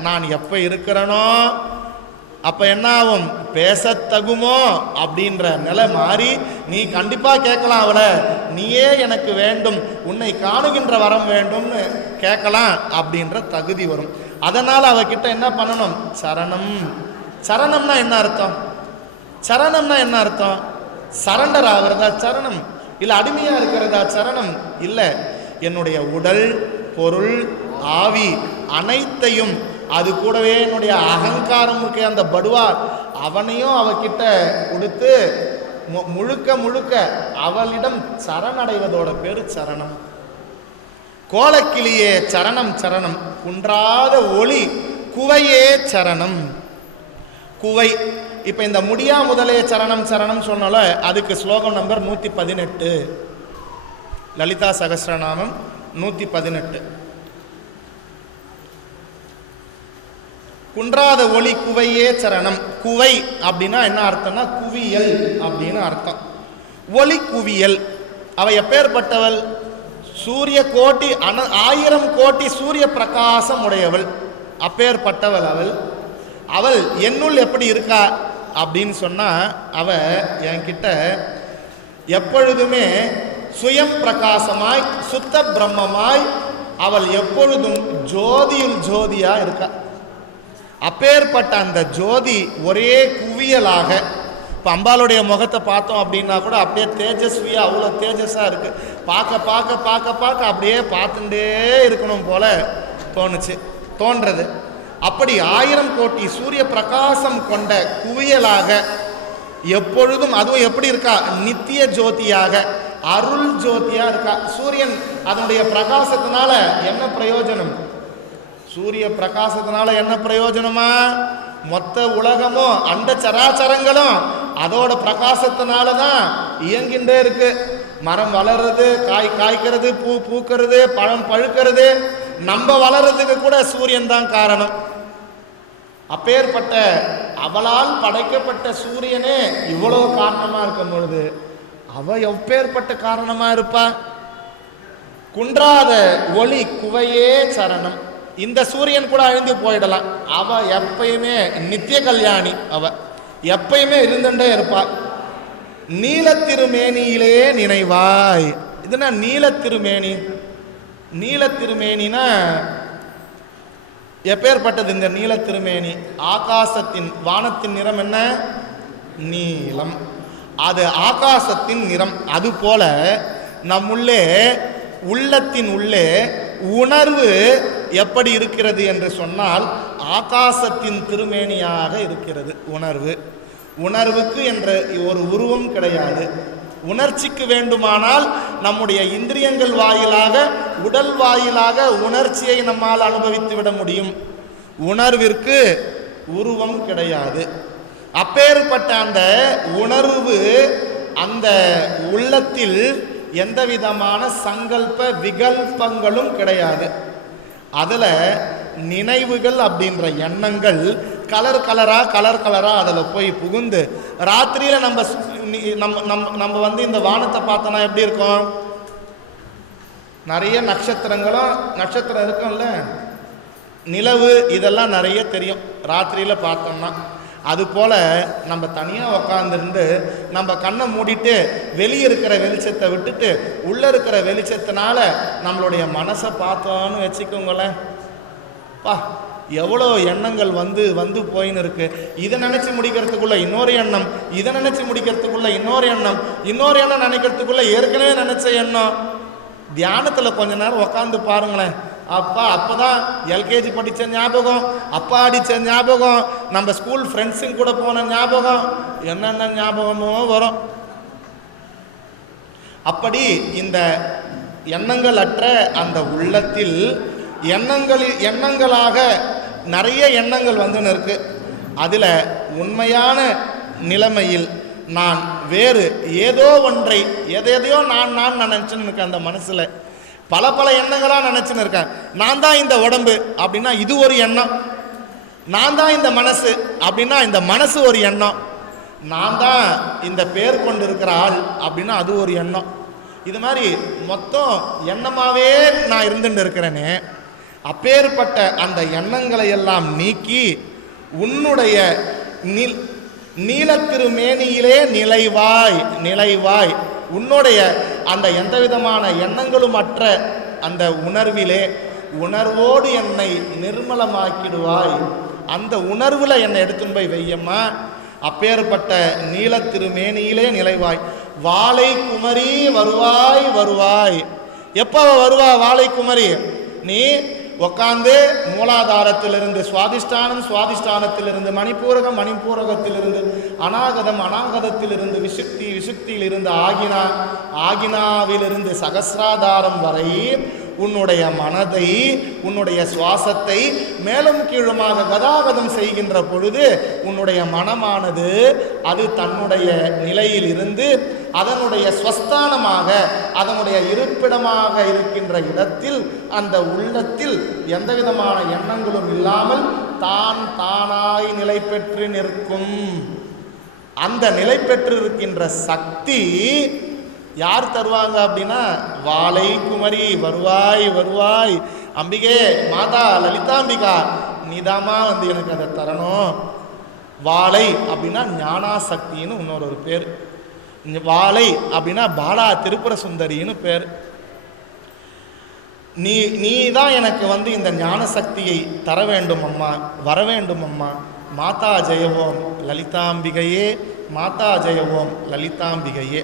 நான் எப்ப இருக்கிறனோ அப்ப என்ன ஆகும்? பேசத்தகுமோ அப்படின்ற நிலை மாறி நீ கண்டிப்பா கேட்கலாம், அவளை நீயே எனக்கு வேண்டும், உன்னை காணுகின்ற வரம் வேண்டும்னு கேட்கலாம் அப்படின்ற தகுதி வரும். அதனால அவகிட்ட என்ன பண்ணணும்? சரணம். சரணம்னா என்ன அர்த்தம்? சரணம்னா என்ன அர்த்தம்? சரண்டர் ஆகிறதா சரணம்? இல்லை அடிமையா இருக்கிறதா சரணம்? இல்லை, என்னுடைய உடல் பொருள் ஆவி அனைத்தையும், அது கூடவே என்னுடைய அகங்காரம் இருக்க அந்த படுவார் அவனையும் அவகிட்ட கொடுத்து முழுக்க முழுக்க அவளிடம் சரணடைவதோட பேரு சரணம். கோலக்கிளியே சரணம் சரணம், குன்றாத ஒளி குவையே சரணம். குவை. இப்ப இந்த முடியா முதலே சரணம் சரணம் சொன்னால அதுக்கு ஸ்லோகம் நம்பர் 118, லலிதா சகஸ்ரநாமம் 118. குன்றாத ஒளி குவையே சரணம். குவை அப்படின்னா என்ன அர்த்தம்னா குவியல் அப்படின்னு அர்த்தம். ஒளி குவியல். அவ எப்பேற்பட்டவள்? சூரிய கோட்டி 1000 கோடி சூரிய பிரகாசம் உடையவள். அப்பேற்பட்டவள் அவள். அவள் என்னுள் எப்படி இருக்கா அப்படின்னு சொன்னா, அவ என்கிட்ட எப்பொழுதுமே சுயம் பிரகாசமாய் சுத்த பிரம்மமாய் அவள் எப்பொழுதும் ஜோதியில் ஜோதியா இருக்கா. அப்பேற்பட்ட அந்த ஜோதி ஒரே குவியலாக, இப்போ அம்பாளுடைய முகத்தை பார்த்தோம் அப்படின்னா கூட அப்படியே தேஜஸ்வியா, அவ்வளோ தேஜஸாக இருக்குது. பார்க்க பார்க்க பார்க்க பார்க்க அப்படியே பார்த்துட்டே இருக்கணும் போல தோன்றது. அப்படி 1000 கோடி சூரிய பிரகாசம் கொண்ட குவியலாக எப்பொழுதும், அதுவும் எப்படி இருக்கா? நித்திய ஜோதியாக, அருள் ஜோதியா இருக்கா. சூரியன் அதனுடைய பிரகாசத்தினால என்ன பிரயோஜனம்? சூரிய பிரகாசத்தினால என்ன பிரயோஜனமா? மொத்த உலகமும் அண்ட சராச்சரங்களும் அதோட பிரகாசத்தினால தான் இயங்கின்றே இருக்கு. மரம் வளர்றது, காய்க்கிறது, பூ பூக்கிறது, பழம் பழுக்கிறது, நம்ம வளர்றதுக்கு கூட சூரியன் தான் காரணம். அப்பேற்பட்ட அவளால் படைக்கப்பட்ட சூரியனே இவ்வளவு காரணமா இருக்கும் பொழுது அவ எப்பேற்பட்ட காரணமா இருப்பா? குன்றாத ஒளி குவையே சரணம். இந்த சூரியன் கூட அழிந்து போயிடலாம், அவ எப்பயுமே நித்திய கல்யாணி. அவ எப்பயுமே இருந்துட்டே இருப்பா. நீலத்திருமேனியிலே நினைவாய். இதுனா நீலத்திருமேனி. நீலத்திருமேனினா எப்பேற்பட்டது இந்த நீலத்திருமேனி? ஆகாசத்தின், வானத்தின் நிறம் என்ன? நீலம். அது ஆகாசத்தின் நிறம். அதுபோல நம்முள்ளே, உள்ளத்தின் உள்ளே உணர்வு எப்படி இருக்கிறது என்று சொன்னால் ஆகாசத்தின் திருமேனியாக இருக்கிறது உணர்வு. உணர்வுக்கு என்ற ஒரு உருவம் கிடையாது. உணர்ச்சிக்கு வேண்டுமானால் நம்முடைய இந்திரியங்கள் வாயிலாக, உடல் வாயிலாக உணர்ச்சியை நம்மால் அனுபவித்து விட முடியும். உணர்விற்கு உருவம் கிடையாது. அப்பேற்பட்ட அந்த உணர்வு, அந்த உள்ளத்தில் எந்த விதமான சங்கல்ப விகல்பங்களும் கிடையாது. அதில் நினைவுகள் அப்படின்ற எண்ணங்கள் கலர் கலரா அதில் போய் புகுந்து ராத்திரியில் நம்ம வந்து இந்த வானத்தை பார்த்தோன்னா எப்படி இருக்கும்? நிறைய நட்சத்திரம் இருக்கும்ல, நிலவு, இதெல்லாம் நிறைய தெரியும் ராத்திரியில் பார்த்தோம்னா. அதுபோல் நம்ம தனியாக உக்காந்துருந்து நம்ம கண்ணை மூடிட்டு வெளியே இருக்கிற வெளிச்சத்தை விட்டுட்டு உள்ளே இருக்கிற வெளிச்சத்தினால நம்மளுடைய மனசை பார்த்தோன்னு வச்சுக்கோங்களேன். பா, எவ்வளோ எண்ணங்கள் வந்து போயின்னு இருக்கு. இதை நினச்சி முடிக்கிறதுக்குள்ள இன்னொரு எண்ணம், இதை நினச்சி முடிக்கிறதுக்குள்ள இன்னொரு எண்ணம் நினைக்கிறதுக்குள்ள ஏற்கனவே நினச்ச எண்ணம். தியானத்தில் கொஞ்ச நேரம் உக்காந்து பாருங்களேன். அப்போதான் எல்கேஜி படித்த ஞாபகம், அப்பா அடித்த ஞாபகம், நம்ம ஸ்கூல் ஃப்ரெண்ட்ஸுங்க கூட போன ஞாபகம், என்னென்ன ஞாபகமோ வரும். அப்படி இந்த எண்ணங்கள் அற்ற அந்த உள்ளத்தில் எண்ணங்களாக நிறைய எண்ணங்கள் வந்துன்னு இருக்கு. அதில் உண்மையான நிலைமையில் நான் வேறு ஏதோ ஒன்றை, எதையோ நான் நினச்சின்னு இருக்கேன். அந்த மனசில் பல எண்ணங்களாக நினச்சின்னு இருக்கேன். நான் தான் இந்த உடம்பு அப்படின்னா இது ஒரு எண்ணம். நான் தான் இந்த மனசு அப்படின்னா இந்த மனசு ஒரு எண்ணம். நான் தான் இந்த பேர் கொண்டு இருக்கிற ஆள் அப்படின்னா அது ஒரு எண்ணம். இது மாதிரி மொத்தம் எண்ணமாகவே நான் இருந்துட்டு இருக்கிறேனே. அப்பேற்பட்ட அந்த எண்ணங்களை எல்லாம் நீக்கி உன்னுடைய நீலத்திருமேனியிலே நிலைவாய் உன்னுடைய அந்த எந்த விதமான எண்ணங்களும் அற்ற அந்த உணர்விலே உணர்வோடு என்னை நிர்மலமாக்கிடுவாய். அந்த உணர்வில் என்னை எடுத்துன்னு போய் வையம்மா. அப்பேற்பட்ட நீலத்திருமேனியிலே நிலைவாய். வாழை குமரி வருவாய். எப்போ வருவா வாழை குமரி? நீ உக்காந்து மூலாதாரத்திலிருந்து சுவாதிஷ்டானத்திலிருந்து மணிப்பூரகத்திலிருந்து அநாகதத்திலிருந்து விசுக்தியிலிருந்து ஆகினாவிலிருந்து சகசிராதாரம் வரை உன்னுடைய மனதை, உன்னுடைய சுவாசத்தை மேலும் கீழுமாக கதாகதம் செய்கின்ற பொழுது உன்னுடைய மனமானது அது தன்னுடைய நிலையில் இருந்து அதனுடைய ஸ்வஸ்தானமாக, அதனுடைய இருப்பிடமாக இருக்கின்ற இடத்தில், அந்த உள்ளத்தில் எந்த விதமான எண்ணங்களும் இல்லாமல் தான் தானாய் நிலை பெற்று நிற்கும். அந்த நிலை பெற்றிருக்கின்ற சக்தி யார் தருவாங்க அப்படின்னா, வாளை குமரி வருவாய் வருவாய் அம்பிகே மாதா லலிதாம்பிகா நீதாமா வந்து எனக்கு அதை தரணும். வாளை அப்படின்னா ஞானாசக்தின்னு இன்னொரு பேர். வாளை அப்படின்னா பாலா திரிபுர சுந்தரின்னு பேர். நீ தான் எனக்கு வந்து இந்த ஞான சக்தியை தர வேண்டும் அம்மா, வர வேண்டும் அம்மா. மாதா ஜெயவோம் லலிதாம்பிகையே, மாதா ஜெயவோம் லலிதாம்பிகையே.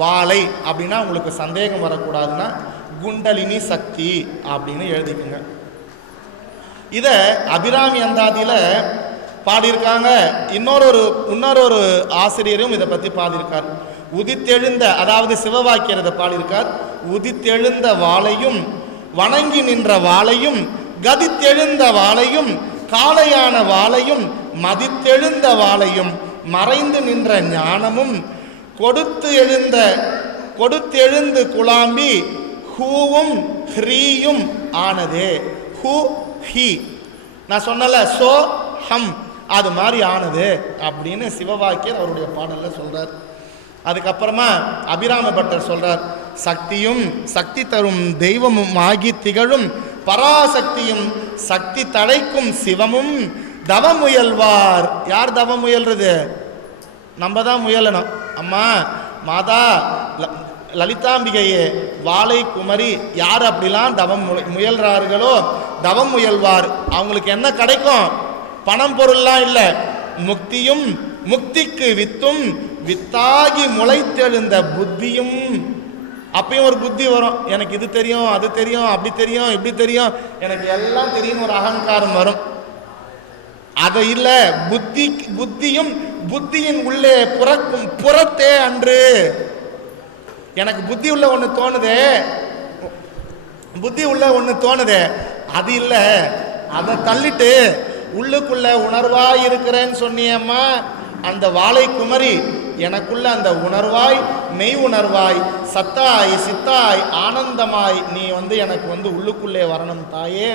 வாளை அப்படின்னா உங்களுக்கு சந்தேகம் வரக்கூடாதுன்னா குண்டலினி சக்தி அப்படின்னு எழுதிக்குங்க. இதை அபிராமி அந்தாதியில் பாடியிருக்காங்க. இன்னொரு ஆசிரியரும் இதை பற்றி பாடியிருக்கார். உதித்தெழுந்த, அதாவது சிவவாக்கியரை பாடியிருக்கார். உதித்தெழுந்த வாளையும் வணங்கி நின்ற வாளையும் கதித்தெழுந்த வாளையும் காளையான வாளையும் மதித்தெழுந்த வாளையும் மறைந்து நின்ற ஞானமும் கொடுத்தெழுந்து குழாம்பி ஹூவும் ஹ்ரீயும் ஆனதே. ஹூ ஹி நான் சொன்னல சோ ஹம் அது மாதிரி ஆனது அப்படின்னு சிவவாக்கியர் அவருடைய பாடல்ல சொல்றார். அதுக்கப்புறமா அபிராம பட்டர் சொல்றார், சக்தியும் சக்தி தரும் தெய்வமும் ஆகி திகழும் பராசக்தியும் சக்தி தடைக்கும் சிவமும் தவ முயல்வார். யார் தவ முயல்றது? நம்ம தான் முயலணும். அம்மா மாதா லலிதாம்பிகையே, வாளை குமரி யார் அப்படிலாம் தவம் முயல்றார்களோ தவம் முயல்வார். அவங்களுக்கு என்ன கிடைக்கும்? பணம் பொருள்லாம் இல்லை, முக்தியும் முக்திக்கு வித்தும் வித்தாகி முளைத்தெழுந்த புத்தியும். அப்பயும் ஒரு புத்தி வரும், எனக்கு இது தெரியும் அது தெரியும் அப்படி தெரியும் இப்படி தெரியும் எனக்கு எல்லாம் தெரியும் ஒரு அகங்காரம் வரும். அது இல்லை, புத்தியும் புத்தியின் உள்ளே புறக்கும் புறத்தே அன்று. எனக்கு புத்தி உள்ள ஒன்று தோணுதே அது இல்லை, அதை தள்ளிட்டு உள்ளுக்குள்ள உள்ளுக்குள்ள இருக்கிறேன்னு சொன்னியம்மா. அந்த வாளை குமரி எனக்குள்ள அந்த உணர்வாய், மெய் உணர்வாய், சத்தாய் சித்தாய் ஆனந்தமாய் நீ வந்து எனக்கு வந்து உள்ளுக்குள்ளே வரணும் தாயே.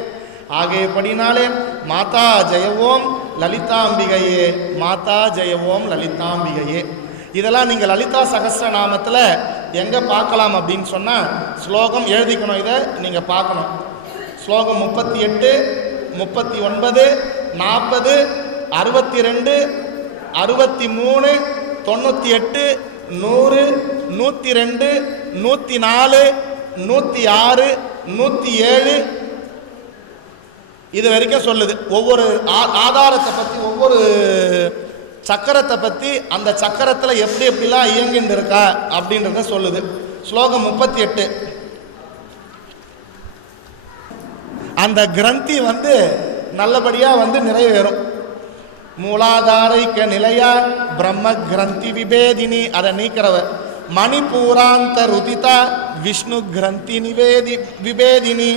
ஆகையபடினாலே மாதா ஜெயவோம் லலிதாம்பிகையே, மாதா ஜெயவோம் லலிதாம்பிகையே. இதெல்லாம் நீங்கள் லலிதா சகஸ்ரநாமத்தில் எங்கே பார்க்கலாம் அப்படின்னு சொன்னால், ஸ்லோகம் எழுதிக்கணும், இதை நீங்கள் பார்க்கணும். ஸ்லோகம் 38, 39, 40, 62, 63, 98, 100, 102, 104, 106, 107 இது வரைக்கும் சொல்லுது. ஒவ்வொரு ஆதாரத்தை பற்றி, ஒவ்வொரு சக்கரத்தை பற்றி, அந்த சக்கரத்தில் எப்படிலாம் இயங்கின்னு இருக்கா அப்படின்றத சொல்லுது. ஸ்லோகம் 38, அந்த கிரந்தி வந்து நல்லபடியாக வந்து நிறைவேறும். மூலாதாரைக்க நிலையா பிரம்ம கிரந்தி விபேதினி, அதை நீக்கிறவர். மணிபூராந்த ருதிதா விஷ்ணு கிரந்தி விபேதினி.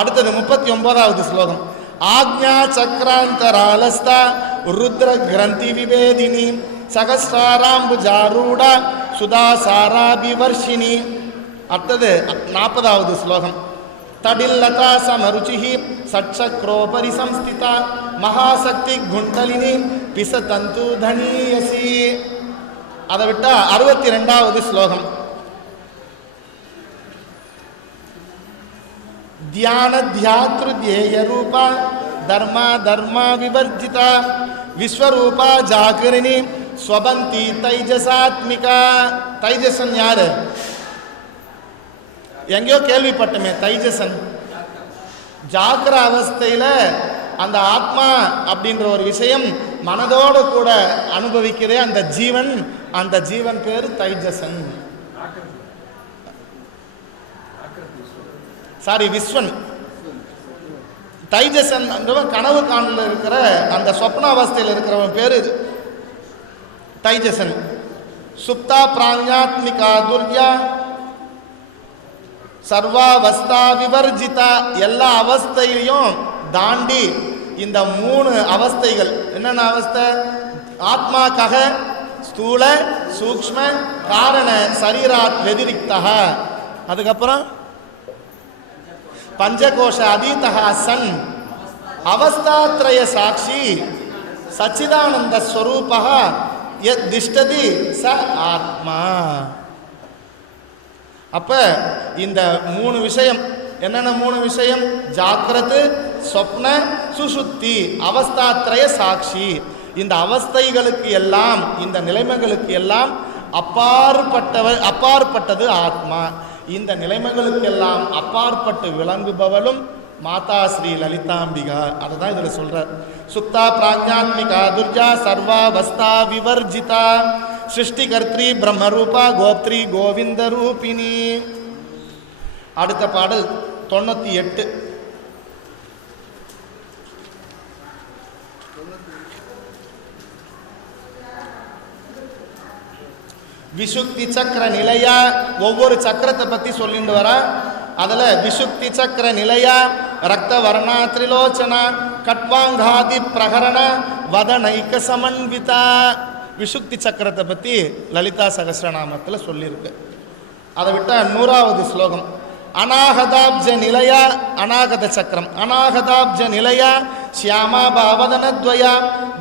அடுத்தது 39வது ஸ்லோகம். ஆக்ஞா சக்கராந்தராலஸ்தா ருத்ர கிரந்தி விபேதினி சகஸ்ராராம்புஜாரூடா சுதாசாராபிவர்ஷினி. அடுத்தது 40வது ஸ்லோகம். தடில்லதா சமருச்சி சட்சக்ரோபரி சம்ஸ்திதா மகாசக்தி குண்டலினி பிசதந்து தனியசி. அதை விட்டா 62வது ஸ்லோகம். தியான தியாத்ரு தேய ரூபா தர்மா தர்மா விவர்ஜிதா விஸ்வரூபா ஜாகரிணி ஸ்வபந்தி தைஜசாத்மிகா. தைஜசன் யாரு? எங்கேயோ கேள்விப்பட்டமே தைஜசன். ஜாக்கிர அவஸ்தையில் அந்த ஆத்மா அப்படின்ற ஒரு விஷயம் மனதோடு கூட அனுபவிக்கிறே அந்த ஜீவன், அந்த ஜீவன் பேர் தைஜசன். விஸ்வன். தைஜசன் கனவு காணல இருக்கிற அந்த சொப்னாவஸ்தையில் இருக்கிறவன் பேரு தைஜசன். சுப்தா பிராஞ்ஞாத்மிகா துர்யா சர்வாவஸ்தா விவர்ஜிதா, எல்லா அவஸ்தையிலையும் தாண்டி இந்த 3 அவஸ்தைகள் என்னென்ன அவஸ்தை? ஆத்மா கக ஸ்தூல சூக்ஷ்ம காரண சரீராத் வெதிரிக்தா, அதுக்கப்புறம் பஞ்சகோஷ அதீதா சன் அவஸ்தாத்ரய சாட்சி சச்சிதானந்த ஸ்வரூபா யத் திஷ்டதி ச ஆத்மா. அப்ப இந்த 3 விஷயம் என்னென்ன 3 விஷயம்? ஜாக்கிரது, சொப்ன, சுசுத்தி, அவஸ்தாத்ரய சாட்சி. இந்த அவஸ்தைகளுக்கு எல்லாம், இந்த நிலைமைகளுக்கு எல்லாம் அப்பாற்பட்டது ஆத்மா. இந்த நிலைமைகளுக்கு எல்லாம் அப்பாற்பட்டு விளங்குபவளும் மாதா ஸ்ரீ லலிதாம்பிகா. அதை தான் இதில் சொல்றார். சுக்தா பிராஜ்ஞாத்மிகா துர்ஜா சர்வாவஸ்தா விவர்ஜிதா சிருஷ்டிகர்த்ரி பிரம்மரூபா கோப்த்ரி கோவிந்த ரூபிணி. அடுத்த பாடல் 98. விசுக்தி சக்கர நிலையா, ஒவ்வொரு சக்கரத்தை பத்தி சொல்லிட்டு வர. அதுல விசுக்தி சக்கர நிலையா ரக்த வர்ணா திரிலோச்சனா கட்வாங்காதி பிரகரண வதனைக்க சமன்விதா. விசுக்தி சக்கரத்தை பத்தி லலிதா சகஸ்ரநாமத்தில் சொல்லியிருக்கு. அதை விட்டா 100வது ஸ்லோகம் அநாகதாப்ஜ நிலையா, அநாகத சக்கரம் அநாகதாப்ஜ நிலையா ஷியாமா பாவதனத்வயா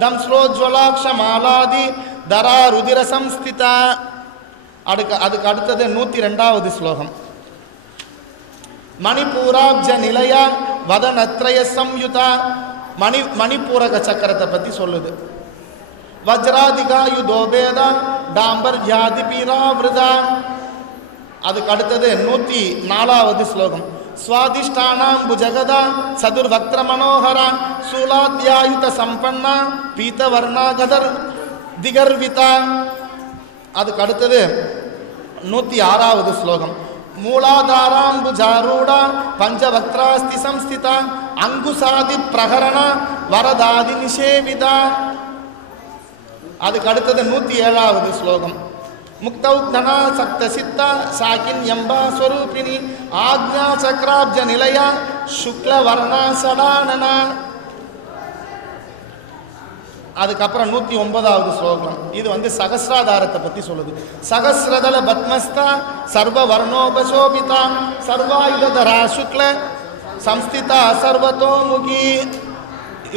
தம்ஸ்லோஜ்வலாக்ஷ மாலாதி தரா ருதிர சம்ஸ்திதா. அதுக்கு அடுத்தது 102வது ஸ்லோகம் மணிபூராப்ஜ நிலையா வதனத்ரய சம்யுதா. மணிபூரக சக்கரத்தை பத்தி சொல்லுது. வஜ்ராதிகாயுதோபேதா டாம்பர் ஜாதி பீராவிருதா. அதுக்கு அடுத்தது 104வது ஸ்லோகம் ஸ்வாதிஷ்டானாம் புஜகதா சதுர்வக்ர மனோகரா சூலாத்யாயுத சம்பன்னா பீதவர்ணா கதர் திகர்விதா. அதுக்கு அடுத்தது 106வது ஸ்லோகம் மூலாதாராம்புஜாரூடா பஞ்சவக்ராஸ்தி சம்ஸ்திதா அங்குசாதி பிரகரண வரதாதி நிஷேவிதா. அதுக்கு அடுத்தது 107வது ஸ்லோகம் முக்தௌக்தனா சக்த சித்தா சாக்கின் எம்பா ஸ்வரூபிணி ஆக்ஞா சக்ராப்ஜ நிலையா சுக்ல வர்ணா சடானனா. அதுக்கப்புறம் 109வது ஸ்லோகம் இது சகஸ்ராதாரத்தை பத்தி சொல்லுது. சகஸ்ரதல பத்மஸ்தா சர்வ வர்ணோபசோபிதா சர்வாயுதரா சுக்ல சம்ஸ்திதா சர்வதோமுகி.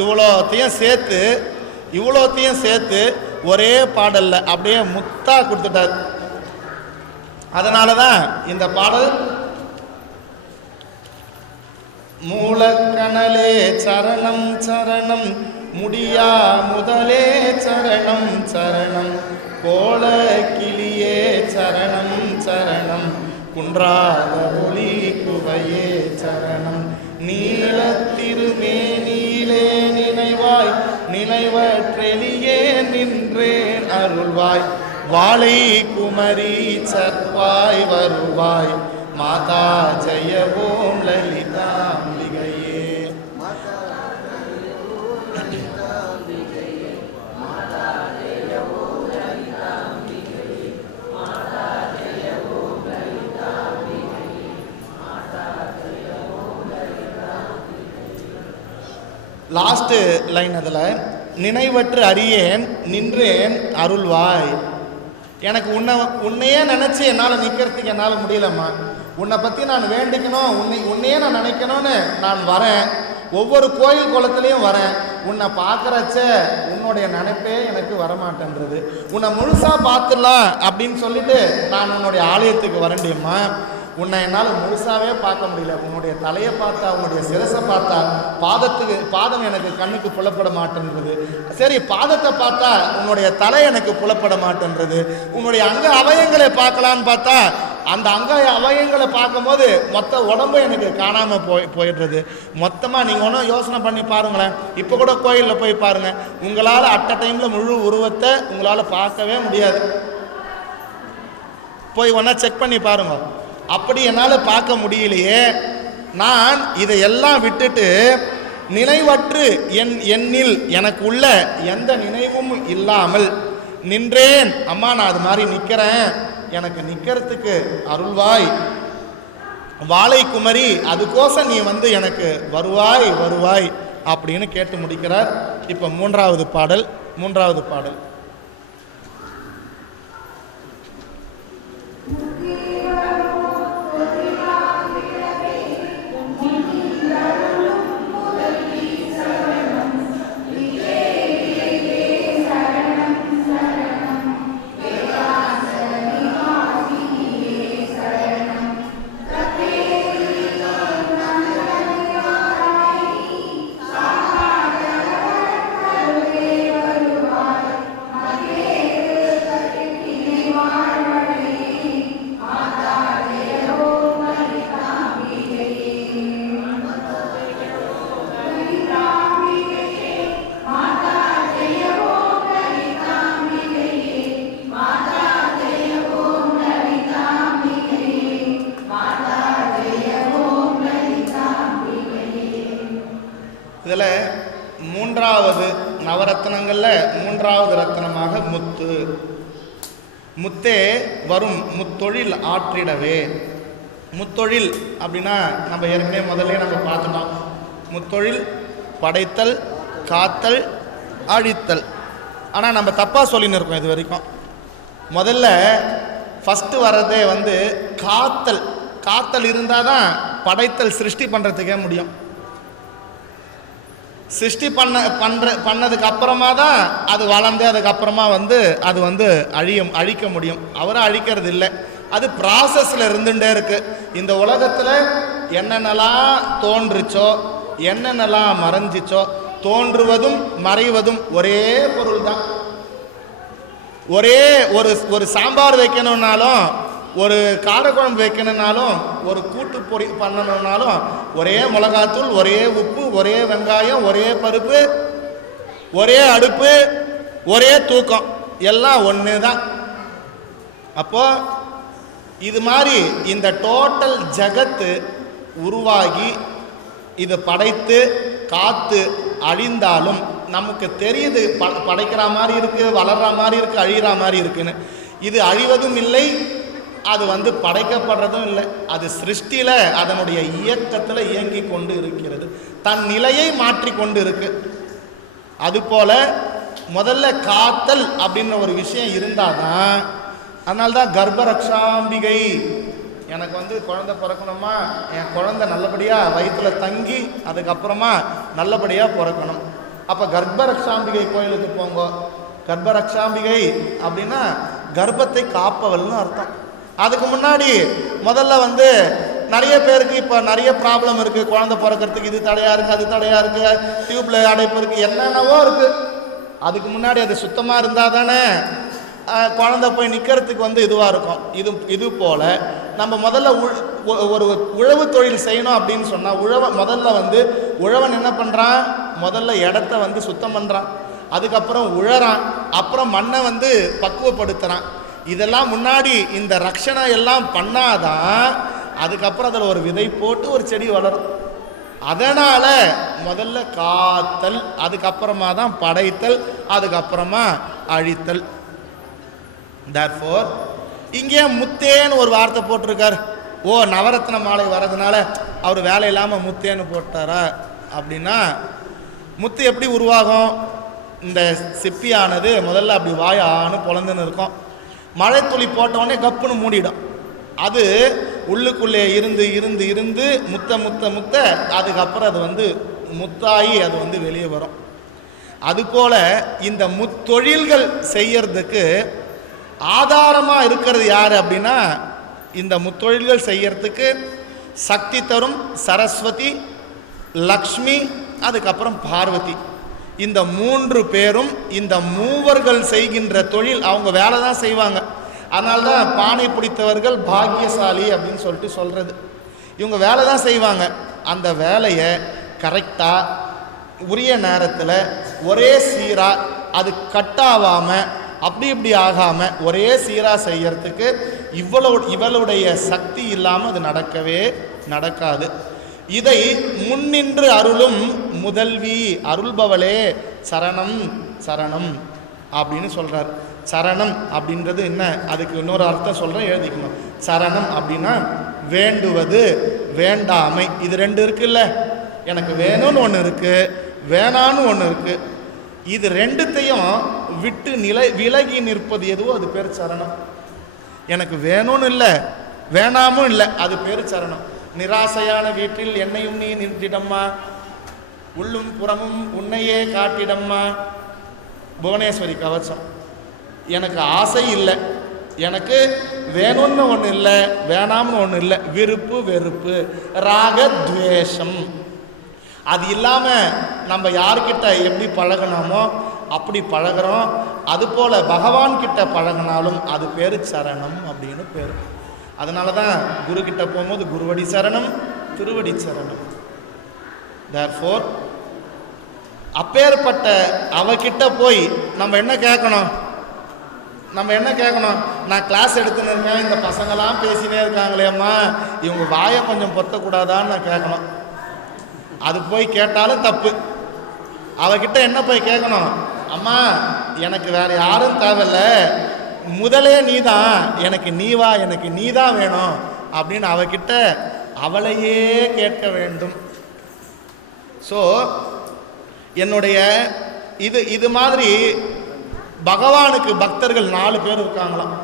இவ்வளோத்தையும் சேர்த்து ஒரே பாடல்ல அப்படியே முத்தா கொடுத்துட்டார். அதனாலதான் இந்த பாடல் மூலக்கணலே சரணம் சரணம் முடியா முதலே சரணம் சரணம் கோல கிளியே சரணம் சரணம் குன்றாத ஒளி குவையே சரணம் நீலத்திருமேனியிலே நினைவாய் நினைவற்றெளியே நின்றேன் அருள்வாய் வாழை குமரி சர்வாய் வருவாய் மாதா ஜெய ஓம் லலிதாம்பிகையே. லாஸ்ட் லைன் அதில் நினைவற்று அறியேன் நின்றேன் அருள்வாய். எனக்கு உன்னையே நினச்சி என்னால் நிற்கிறதுக்கு என்னால் முடியலம்மா. உன்னை பற்றி நான் வேண்டிக்கணும், உன்னையே நான் நினைக்கணும்னு நான் வரேன். ஒவ்வொரு கோயில் குளத்துலேயும் வரேன். உன்னை பார்க்குறச்ச உன்னுடைய நினைப்பே எனக்கு வரமாட்டேன்றது. உன்னை முழுசாக பார்த்துடலாம் அப்படின்னு சொல்லிட்டு நான் உன்னுடைய ஆலயத்துக்கு வரண்டியம்மா. உன்னை என்னால் முழுசாவே பார்க்க முடியல. உன்னுடைய தலையை பார்த்தா, உன்னுடைய சிரசை பார்த்தா, பாதம் எனக்கு கண்ணுக்கு புலப்பட மாட்டேன்றது. சரி, பாதத்தை பார்த்தா உன்னுடைய தலை எனக்கு புலப்பட மாட்டேன்றது. உன்னுடைய அங்க அவயங்களை பார்க்கலான்னு பார்த்தா அந்த அங்க அவயங்களை பார்க்கும்போது மொத்த உடம்பு எனக்கு காணாம போயிடுறது. மொத்தமாக நீங்கள் ஒன்றும் யோசனை பண்ணி பாருங்களேன். இப்போ கூட கோயிலில் போய் பாருங்க, உங்களால் அட் அ டைமில் முழு உருவத்தை உங்களால் பார்க்கவே முடியாது. போய் ஒன்றா செக் பண்ணி பாருங்க. அப்படி என்னால் பார்க்க முடியலையே. நான் இதையெல்லாம் விட்டுட்டு நினைவற்று என்னில் எனக்கு உள்ள எந்த நினைவும் இல்லாமல் நின்றேன். அம்மா, நான் அது மாதிரி நிற்கிறேன், எனக்கு நிற்கிறதுக்கு அருள்வாய் வாழை குமரி அதுக்கோசம் நீ வந்து எனக்கு வருவாய் வருவாய் அப்படின்னு கேட்டு முடிக்கிறார். இப்போ மூன்றாவது பாடல். இதில் மூன்றாவது நவரத்னங்களில் மூன்றாவது ரத்னமாக முத்து. முத்தே வரும் முத்தொழில் ஆற்றிடவே. முத்தொழில் அப்படின்னா நம்ம ஏற்கனவே முதல்ல நம்ம பார்த்துட்டோம். முத்தொழில் படைத்தல், காத்தல், அழித்தல். ஆனால் நம்ம தப்பாக சொல்லின்னு இருக்கோம் இது வரைக்கும். முதல்ல ஃபஸ்ட்டு வர்றதே வந்து காத்தல். காத்தல் இருந்தால் தான் படைத்தல் சிருஷ்டி பண்ணுறதுக்கே முடியும். சிருஷ்டி பண்ணதுக்கு அப்புறமா தான் அது வளர்ந்து அதுக்கப்புறமா வந்து அது வந்து அழிக்க முடியும். அவரை அழிக்கிறது இல்லை, அது ப்ராசஸில் இருந்துகிட்டே இருக்கு. இந்த உலகத்தில் என்னென்னலாம் தோன்றுச்சோ என்னென்னலாம் மறைஞ்சிச்சோ, தோன்றுவதும் மறைவதும் ஒரே பொருள் தான். ஒரே ஒரு சாம்பார் வைக்கணும்னாலும், ஒரு காரக்குழம்பு வைக்கணும்னாலும், ஒரு கூட்டு பொரி பண்ணணும்னாலும் ஒரே மிளகாத்தூள், ஒரே உப்பு, ஒரே வெங்காயம், ஒரே பருப்பு, ஒரே அடுப்பு, ஒரே தூக்கம், எல்லாம் ஒன்று தான். அப்போ இது மாதிரி இந்த டோட்டல் ஜகத்து உருவாகி இது படைத்து காத்து அழிந்தாலும் நமக்கு தெரியுது படைக்கிற மாதிரி இருக்கு, வளர்ற மாதிரி இருக்கு, அழிகிற மாதிரி இருக்குன்னு. இது அழிவதும் இல்லை, அது வந்து படைக்கப்படுறதும் இல்லை. அது சிருஷ்டியில் அதனுடைய இயக்கத்தில் இயங்கி கொண்டு இருக்கிறது, தன் நிலையை மாற்றி கொண்டு இருக்கு. அதுபோல முதல்ல காத்தல் அப்படின்ற ஒரு விஷயம் இருந்தாதான். அதனால்தான் கர்ப்பரக்ஷாம்பிகை, எனக்கு வந்து குழந்தை பிறக்கணுமா, என் குழந்தை நல்லபடியாக வயிற்றில் தங்கி அதுக்கப்புறமா நல்லபடியாக பிறக்கணும். அப்போ கர்ப்பரக்ஷாம்பிகை கோயிலுக்கு போங்க. கர்ப்பரக்ஷாம்பிகை அப்படின்னா கர்ப்பத்தை காப்பவள்னு அர்த்தம். அதுக்கு முன்னாடி முதல்ல வந்து நிறைய பேருக்கு இப்போ நிறைய ப்ராப்ளம் இருக்குது. குழந்தை பிறக்கிறதுக்கு இது தடையாக இருக்குது, அது தடையாக இருக்குது, டியூப்பில் அடைப்பு இருக்குது, என்னென்னவோ இருக்குது. அதுக்கு முன்னாடி அது சுத்தமாக இருந்தால் தானே குழந்தை போய் நிற்கிறதுக்கு வந்து இதுவாக இருக்கும். இது போல் நம்ம முதல்ல ஒரு உழவு தொழில் செய்யணும் அப்படின்னு சொன்னால் முதல்ல வந்து உழவன் என்ன பண்ணுறான், முதல்ல இடத்த வந்து சுத்தம் பண்ணுறான், அதுக்கப்புறம் உழறான், அப்புறம் மண்ணை வந்து பக்குவப்படுத்துகிறான். இதெல்லாம் முன்னாடி இந்த ரக்ஷணை எல்லாம் பண்ணாதான் அதுக்கப்புறம் அதில் ஒரு விதை போட்டு ஒரு செடி வளரும். அதனால் முதல்ல காத்தல், அதுக்கப்புறமா தான் படைத்தல், அதுக்கப்புறமா அழித்தல். therefore இங்கே முத்தேன்னு ஒரு வார்த்தை போட்டிருக்கார். ஓ, நவரத்ன மாலை வர்றதுனால அவர் வேலை இல்லாமல் முத்தேன்னு போட்டாரா அப்படின்னா, முத்து எப்படி உருவாகும்? இந்த சிப்பியானது முதல்ல அப்படி வாயான்னு பொழந்துன்னு இருக்கும். மழை துளி போட்டவுடனே கப்புன்னு மூடிடும். அது உள்ளுக்குள்ளே இருந்து இருந்து இருந்து முத்த முத்த முத்த அதுக்கப்புறம் அது வந்து முத்தாகி அது வந்து வெளியே வரும். அதுபோல் இந்த முத்தொழில்கள் செய்யறதுக்கு ஆதாரமாக இருக்கிறது யார் அப்படின்னா, இந்த முத்தொழில்கள் செய்யறதுக்கு சக்தி தரும் சரஸ்வதி, லக்ஷ்மி, அதுக்கப்புறம் பார்வதி. இந்த மூன்று பேரும், இந்த மூவர்கள் செய்கின்ற தொழில், அவங்க வேலை தான் செய்வாங்க. அதனால்தான் பானை பிடித்தவர்கள் பாக்கியசாலி அப்படின்னு சொல்லிட்டு சொல்கிறது. இவங்க வேலை தான் செய்வாங்க. அந்த வேலையை கரெக்டாக உரிய நேரத்தில் ஒரே சீராக அது கட்டாகாமல் அப்படி இப்படி ஆகாமல் ஒரே சீராக செய்யறதுக்கு இவளுடைய சக்தி இல்லாமல் அது நடக்கவே நடக்காது. இதை முன்னின்று அருளும் முதல்வி, அருள்பவளே சரணம் சரணம் அப்படின்னு சொல்கிறார். சரணம் அப்படின்றது என்ன, அதுக்கு இன்னொரு அர்த்தம் சொல்கிறேன், எழுதிக்கணும். சரணம் அப்படின்னா வேண்டுவது, வேண்டாமை. இது ரெண்டு இருக்குல்ல. எனக்கு வேணும்னு ஒன்று இருக்கு, வேணான்னு ஒன்று இருக்கு. இது ரெண்டுத்தையும் விட்டு விலகி நிற்பது எதுவோ அது பேர் சரணம். எனக்கு வேணும்னு இல்லை, வேணாமும் இல்லை, அது பேர் சரணம். நிராசையான வீட்டில் என்னையும் நீ நின்றிடம்மா, உள்ளும் புறமும் உன்னையே காட்டிடம்மா. புவனேஸ்வரி கவச்சம். எனக்கு ஆசை இல்லை, எனக்கு வேணும்னு ஒன்று இல்லை, வேணாம்னு ஒன்று இல்லை. விருப்பு வெறுப்பு, ராகத்வேஷம், அது இல்லாமல் நம்ம யார்கிட்ட எப்படி பழகணுமோ அப்படி பழகிறோம். அதுபோல் பகவான் கிட்ட பழகினாலும் அது பேர் சரணம் அப்படின்னு பேர். அதனால தான் குரு கிட்ட போகும்போது குருவடி சரணம், திருவடி சரணம். தேர்ஃபோர் அப்பேற்பட்ட அவகிட்ட போய் நம்ம என்ன கேட்கணும்? நான் கிளாஸ் எடுத்துன்னு இருக்கேன், இந்த பசங்களாம் பேசினே இருக்காங்களேம்மா, இவங்க வாயை கொஞ்சம் பொத்தக்கூடாதான்னு நான் கேட்கணும். அது போய் கேட்டாலும் தப்பு. அவகிட்ட என்ன போய் கேட்கணும்? அம்மா, எனக்கு வேற யாரும் தேவையில்லை, முதலே நீ தான், எனக்கு நீ வா, எனக்கு நீ தான் வேணும் அப்படின்னு அவகிட்ட அவளையே கேட்க வேண்டும். ஸோ என்னுடைய இது மாதிரி பகவானுக்கு பக்தர்கள் 4 பேர் இருக்காங்களாம்.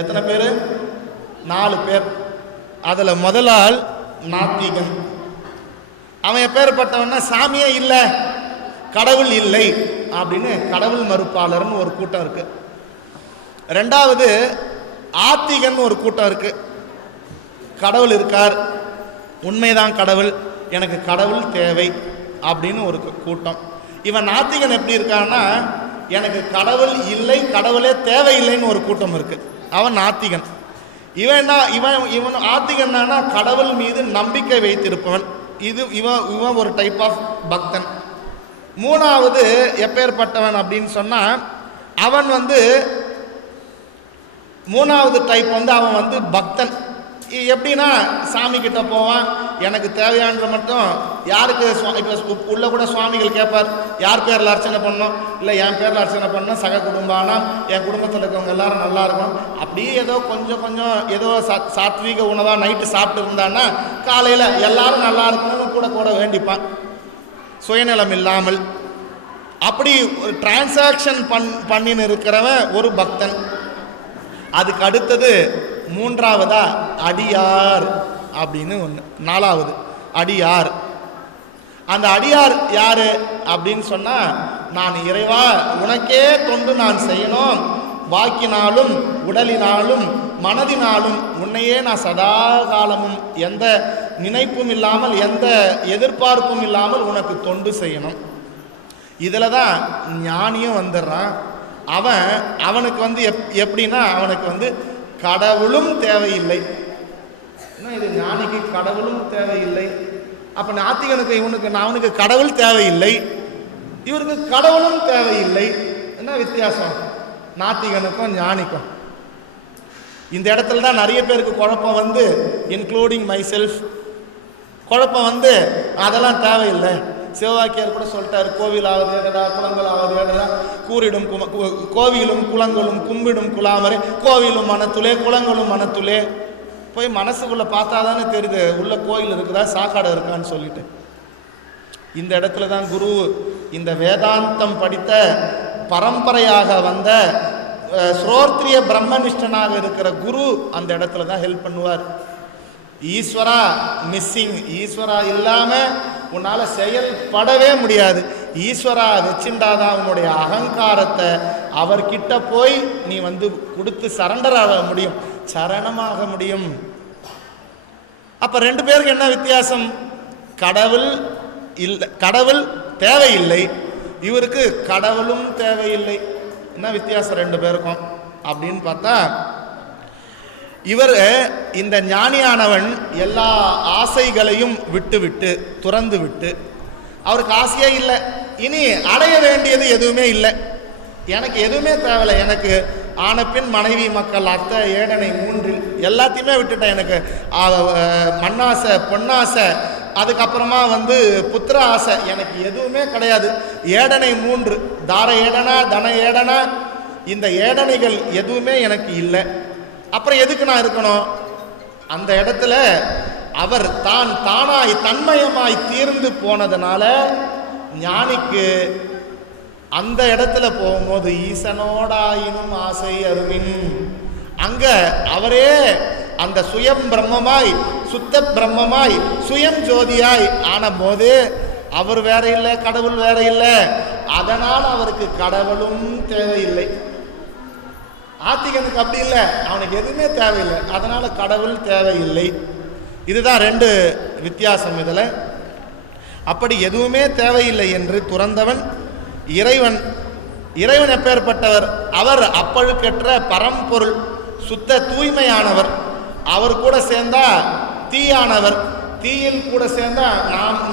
எத்தனை பேர்? 4 பேர். அதில் முதலாள் நாத்திகன். அவன் எப்பேற்பட்டவன்னா சாமியே இல்லை, கடவுள் இல்லை அப்படின்னு கடவுள் மறுப்பாளர்னு ஒரு கூட்டம் இருக்கு. ரெண்டாவது ஆத்திகன் ஒரு கூட்டம் இருக்கு. கடவுள் இருக்கார், உண்மைதான் கடவுள், எனக்கு கடவுள் தேவை அப்படின்னு ஒரு கூட்டம். இவன் நாத்திகன் எப்படி இருக்கான்னா, எனக்கு கடவுள் இல்லை, கடவுளே தேவையில்லைன்னு ஒரு கூட்டம் இருக்கு. அவன் நாத்திகன். இவன் ஆத்திகன்னா கடவுள் மீது நம்பிக்கை வைத்திருப்பவன். இவன் ஒரு டைப் ஆஃப் பக்தன். மூணாவது எப்பேற்பட்டவன் அப்படின்னு சொன்னா, அவன் மூணாவது டைப் அவன் பக்தன். எப்படின்னா சாமி கிட்ட போவான், எனக்கு தேவையானது மட்டும். யாருக்கு இப்போ உள்ள கூட சுவாமிகள் கேட்பார், யார் பேரில் அர்ச்சனை பண்ணணும், இல்லை என் பேரில் அர்ச்சனை பண்ணணும், சக குடும்பானா, என் குடும்பத்தில் இருக்கவங்க எல்லாரும் நல்லா இருக்கும். அப்படியே ஏதோ கொஞ்சம் ஏதோ சாத்வீக உணவாக நைட்டு சாப்பிட்டு இருந்தான்னா காலையில் எல்லாரும் நல்லா இருக்கணும்னு கூட வேண்டிப்பான், சுயநலம் இல்லாமல். அப்படி ஒரு டிரான்சாக்ஷன் பண்ணின்னு இருக்கிறவன் ஒரு பக்தன். அதுக்கு அடுத்தது மூன்றாவதா அடியார் அப்படின்னு ஒன்று. நாலாவது அடியார். அந்த அடியார் யாரு அப்படின்னு சொன்னா, நான் இறைவா உனக்கே தொண்டு நான் செய்யணும், வாக்கினாலும் உடலினாலும் மனதினாலும் உன்னையே நான் சதா காலமும் எந்த நினைப்பும் இல்லாமல் எந்த எதிர்பார்ப்பும் இல்லாமல் உனக்கு தொண்டு செய்யணும். இதில் தான் ஞானியும் வந்துடுறான். அவனுக்கு எப்படின்னா, அவனுக்கு கடவுளும் தேவையில்லை. இது ஞானிக்கு கடவுளும் தேவையில்லை. அப்ப நாத்திகனுக்கு அவனுக்கு கடவுள் தேவையில்லை, இவருக்கு கடவுளும் தேவையில்லை. என்ன வித்தியாசம் நாத்திகனுக்கும் ஞானிக்கும்? இந்த இடத்துல தான் நிறைய பேருக்கு குழப்பம் இன்க்ளூடிங் மை செல்ஃப் குழப்பம் அதெல்லாம் தேவையில்லை. சிவவாக்கியார் கூட சொல்லிட்டார், கோவிலாவது ஏதா குளங்களாவது ஏதா கூறிடும் கோவிலும் குளங்களும் கும்பிடும் குலாமரே, கோவிலும் மனத்துலே குளங்களும் மனத்துலே. போய் மனசுக்குள்ள பார்த்தா தானே தெரியுது உள்ள கோயில் இருக்குதா சாக்காடு இருக்கான்னு சொல்லிட்டு. இந்த இடத்துல தான் குரு, இந்த வேதாந்தம் படித்த பரம்பரையாக வந்த ஸ்ரோத்ரிய பிரம்மனிஷ்டனாக இருக்கிற குரு அந்த இடத்துல தான் ஹெல்ப் பண்ணுவார். ஈஸ்வரா மிஸ்ஸிங், ஈஸ்வரா இல்லாம உன்னால செயல்படவே முடியாது. ஈஸ்வரா வச்சுட்டாதான் உன்னுடைய அகங்காரத்தை அவர்கிட்ட போய் நீ கொடுத்து சரண்டர் ஆக முடியும், சரணமாக முடியும். அப்ப 2 பேருக்கு என்ன வித்தியாசம்? கடவுள் தேவையில்லை, இவருக்கு கடவுளும் தேவையில்லை. என்ன வித்தியாசம் 2 பேருக்கும் அப்படின்னு பார்த்தா, இவர் இந்த ஞானியானவன் எல்லா ஆசைகளையும் விட்டு துறந்து விட்டு, அவருக்கு ஆசையே இல்லை, இனி அடைய வேண்டியது எதுவுமே இல்லை, எனக்கு எதுவுமே தேவையில்லை, எனக்கு ஆனப்பின் மனைவி மக்கள் அத்தை ஏடனை 3 எல்லாத்தையுமே விட்டுட்டேன், எனக்கு மண்ணாசை பொன்னாசை அதுக்கப்புறமா புத்திர ஆசை எனக்கு எதுவுமே கிடையாது. ஏடனை 3 தார ஏடனா தன ஏடனா, இந்த ஏடனைகள் எதுவுமே எனக்கு இல்லை. அப்புறம் எதுக்கு நான் இருக்கணும்? அந்த இடத்துல அவர் தானாய் தன்மயமாய் தீர்ந்து போனதுனால ஞானிக்கு அந்த இடத்துல போகும்போது ஈசனோடாயினும் ஆசை அருமின், அங்க அவரே அந்த சுயம் பிரம்மமாய் சுத்த பிரம்மமாய் சுயம் ஜோதியாய் ஆன போது அவர் வேற இல்லை, கடவுள் வேற இல்லை. அதனால் அவருக்கு கடவுளும் தேவையில்லை. ஆத்திகனுக்கு அப்படி இல்லை, அவனுக்கு எதுவுமே தேவையில்லை, அதனால கடவுள் தேவையில்லை. இதுதான் ரெண்டு வித்தியாசம் இதில். அப்படி எதுவுமே தேவையில்லை என்று துறந்தவன் இறைவன். இறைவன் எப்பேற்பட்டவர்? அவர் அப்பழுக்கற்ற பரம்பொருள், சுத்த தூய்மையானவர். அவர் கூட சேர்ந்தா தீயானவர், தீயில் கூட சேர்ந்தா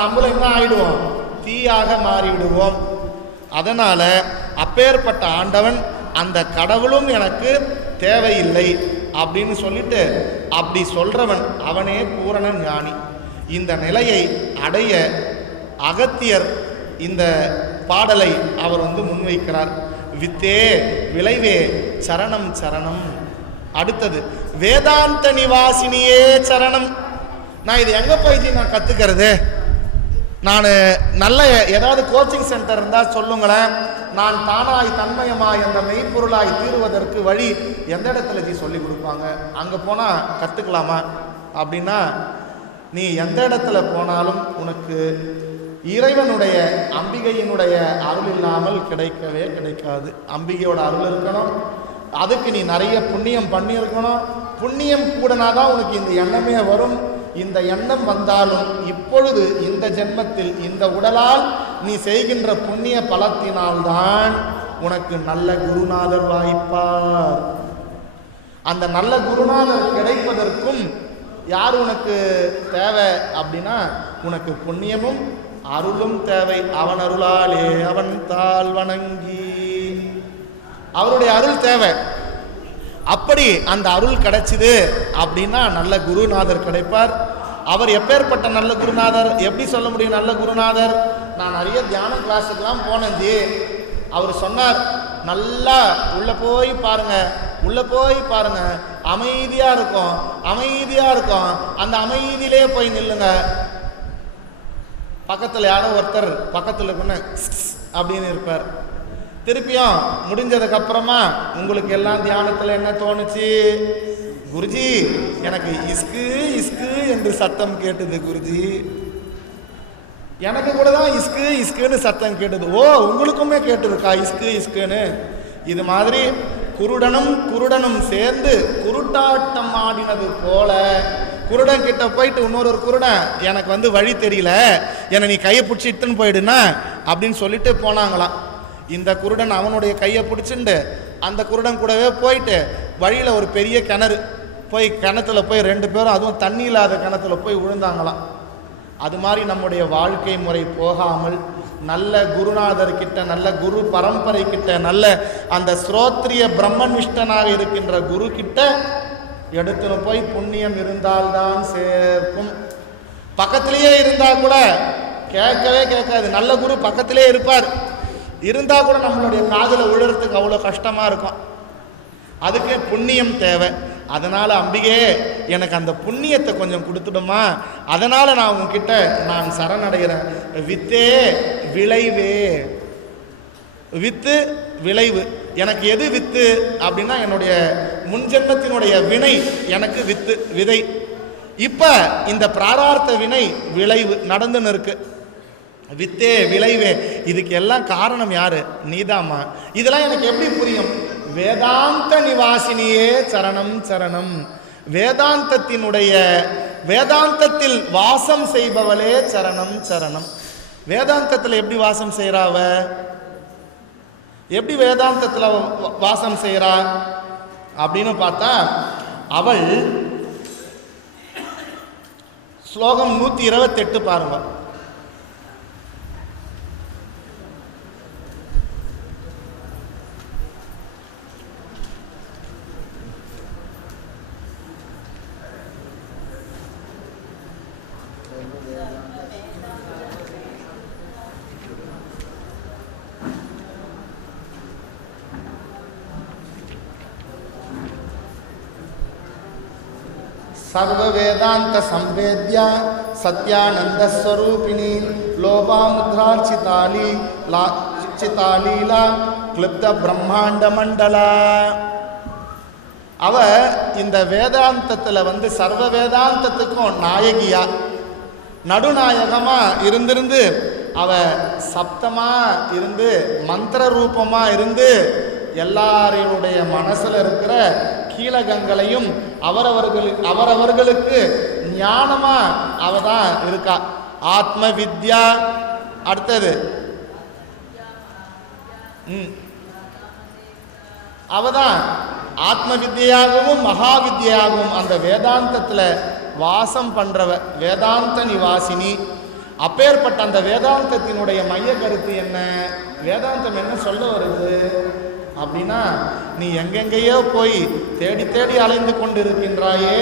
நம்மள என்ன ஆயிடுவோம்? தீயாக மாறிவிடுவோம். அதனால அப்பேற்பட்ட ஆண்டவன் அந்த கடவுளும் எனக்கு தேவையில்லை அப்படின்னு சொல்லிட்டு அப்படி சொல்றவன் அவனே பூரண ஞானி. இந்த நிலையை அடைய அகத்தியர் இந்த பாடலை அவர் முன்வைக்கிறார். வித்தே விளைவே சரணம் சரணம். அடுத்தது வேதாந்த நிவாசினியே சரணம். நான் இது எங்க போய் நான் கத்துக்கிறது? நான் நல்ல ஏதாவது கோச்சிங் சென்டர் இருந்தால் சொல்லுங்களேன். நான் தானாய் தன்மயமாய் அந்த மெய்ப்பொருளாய் தீருவதற்கு வழி எந்த இடத்துல சொல்லி கொடுப்பாங்க? அங்கே போனால் கற்றுக்கலாமா அப்படின்னா, நீ எந்த இடத்துல போனாலும் உனக்கு இறைவனுடைய அம்பிகையினுடைய அருள் இல்லாமல் கிடைக்கவே கிடைக்காது. அம்பிகையோட அருள் இருக்கணும், அதுக்கு நீ நிறைய புண்ணியம் பண்ணியிருக்கணும். புண்ணியம் கூடனாதான் உனக்கு இந்த எண்ணமே வரும். இந்த எண்ணம் வந்தாலும் இப்பொழுது இந்த ஜென்மத்தில் இந்த உடலால் நீ செய்கின்ற புண்ணிய பலத்தினால்தான் உனக்கு நல்ல குருநாதர் வாய்ப்பார். அந்த நல்ல குருநாதர் கிடைப்பதற்கும் யார் உனக்கு தேவை அப்படின்னா, உனக்கு புண்ணியமும் அருளும் தேவை. அவன் அருளாலே அவன் தாள் வணங்கி, அவருடைய அருள் தேவை. அப்படி அந்த அருள் கிடைச்சிது அப்படின்னா நல்ல குருநாதர் கிடைப்பார். அவர் எப்பேற்பட்ட நல்ல குருநாதர்? எப்படி சொல்ல முடியும் நல்ல குருநாதர்? நான் நிறைய தியான கிளாஸுக்கெல்லாம் போனேன். அவர் சொன்னார், நல்லா உள்ள போய் பாருங்க, உள்ள போய் பாருங்க, அமைதியா இருக்கும், அமைதியா இருக்கும். அந்த அமைதியிலே போய் நில்லுங்க. பக்கத்தில் யாரோ ஒருத்தர் பக்கத்தில் இருக்குன்னு அப்படின்னு இருப்பார். திருப்பியும் முடிஞ்சதுக்கு அப்புறமா உங்களுக்கு எல்லாம் தியானத்தில் என்ன தோணுச்சு? குருஜி எனக்கு இஸ்கு இஸ்கு என்று சத்தம் கேட்டது குருஜி. எனக்கு கூட தான் இஸ்கு இஸ்குன்னு சத்தம் கேட்டது. ஓ, உங்களுக்குமே கேட்டுருக்கா இஸ்கு இஸ்குன்னு? இது மாதிரி குருடனும் சேர்ந்து குருட்டாட்டம் ஆடினது போல, குருடன் கிட்ட போயிட்டு இன்னொரு குருடன் எனக்கு வழி தெரியல, என்னை நீ கையை பிடிச்சிட்டுன்னு போயிடுனா அப்படின்னு சொல்லிட்டு போனாங்களாம். இந்த குருடன் அவனுடைய கையை பிடிச்சிண்டு அந்த குருடன் கூடவே போயிட்டு வழியில் ஒரு பெரிய கிணறு போய் கிணத்துல போய் 2 பேரும், அதுவும் தண்ணி இல்லாத கிணத்துல போய் விழுந்தாங்களாம். அது மாதிரி நம்முடைய வாழ்க்கை முறை போகாமல் நல்ல குருநாதர்கிட்ட, நல்ல குரு பரம்பரை கிட்ட, நல்ல அந்த ஸ்ரோத்ரிய பிரம்மனிஷ்டனாக இருக்கின்ற குரு கிட்ட எடுத்துன்னு போய் புண்ணியம் இருந்தால்தான் சேர்க்கும். பக்கத்திலேயே இருந்தா கூட கேட்கவே கேட்காது. நல்ல குரு பக்கத்திலே இருப்பார், இருந்தா கூட நம்மளுடைய காதுல விழுறதுக்கு அவ்வளோ கஷ்டமா இருக்கும். அதுக்கு புண்ணியம் தேவை. அதனால அம்பிகே எனக்கு அந்த புண்ணியத்தை கொஞ்சம் கொடுத்துடுமா, அதனால நான் உங்ககிட்ட நான் சரணடைகிறேன். வித்தே விளைவே, வித்து விளைவு. எனக்கு எது வித்து அப்படின்னா, என்னுடைய முன்ஜென்மத்தினுடைய வினை எனக்கு வித்து விதை. இப்ப இந்த பிராரார்த்த வினை விளைவு நடந்துன்னு இருக்கு. வித்தே விளைவே, இதுக்கு எல்லாம் காரணம் யாரு? நீதாம்மா. இதெல்லாம் எனக்கு எப்படி புரியும்? வேதாந்த நிவாசினியே சரணம் சரணம். வேதாந்தத்தில் வாசம் செய்பவளே சரணம் சரணம். வேதாந்தத்தில் எப்படி வாசம் செய்யறாவ? எப்படி வேதாந்தத்தில் வாசம் செய்யறா அப்படின்னு பார்த்தா, அவள் ஸ்லோகம் 128 பாருங்க. சர்வ வேதாந்த சம்வேத்யா சத்யானந்த ஸ்வரூபிணி லோபாமுத்ரார்ச்சிதாலீலா கிளிப்த பிரம்மாண்ட மண்டலா. அவ இந்த வேதாந்தத்தில் வந்து சர்வ வேதாந்தத்துக்கும் நாயகியா நடுநாயகமா இருந்திருந்து அவ சப்தமா இருந்து மந்திர ரூபமா இருந்து எல்லாருடைய மனசுல இருக்கிற கீழகங்களையும் அவரவர்களுக்கு ஞானமா அவதான் இருக்கா. ஆத்ம வித்யா. அடுத்தது அவதான் ஆத்ம வித்யாகவும் மகா வித்யாகவும் அந்த வேதாந்தத்துல வாசம் பண்றவ வேதாந்த நிவாசினி. அப்பேற்பட்ட அந்த வேதாந்தத்தினுடைய மைய கருத்து என்ன? வேதாந்தம் என்ன சொல்ல வருது அப்படின்னா, நீ எங்கெங்கேயோ போய் தேடி தேடி அலைந்து கொண்டிருக்கின்றாயே,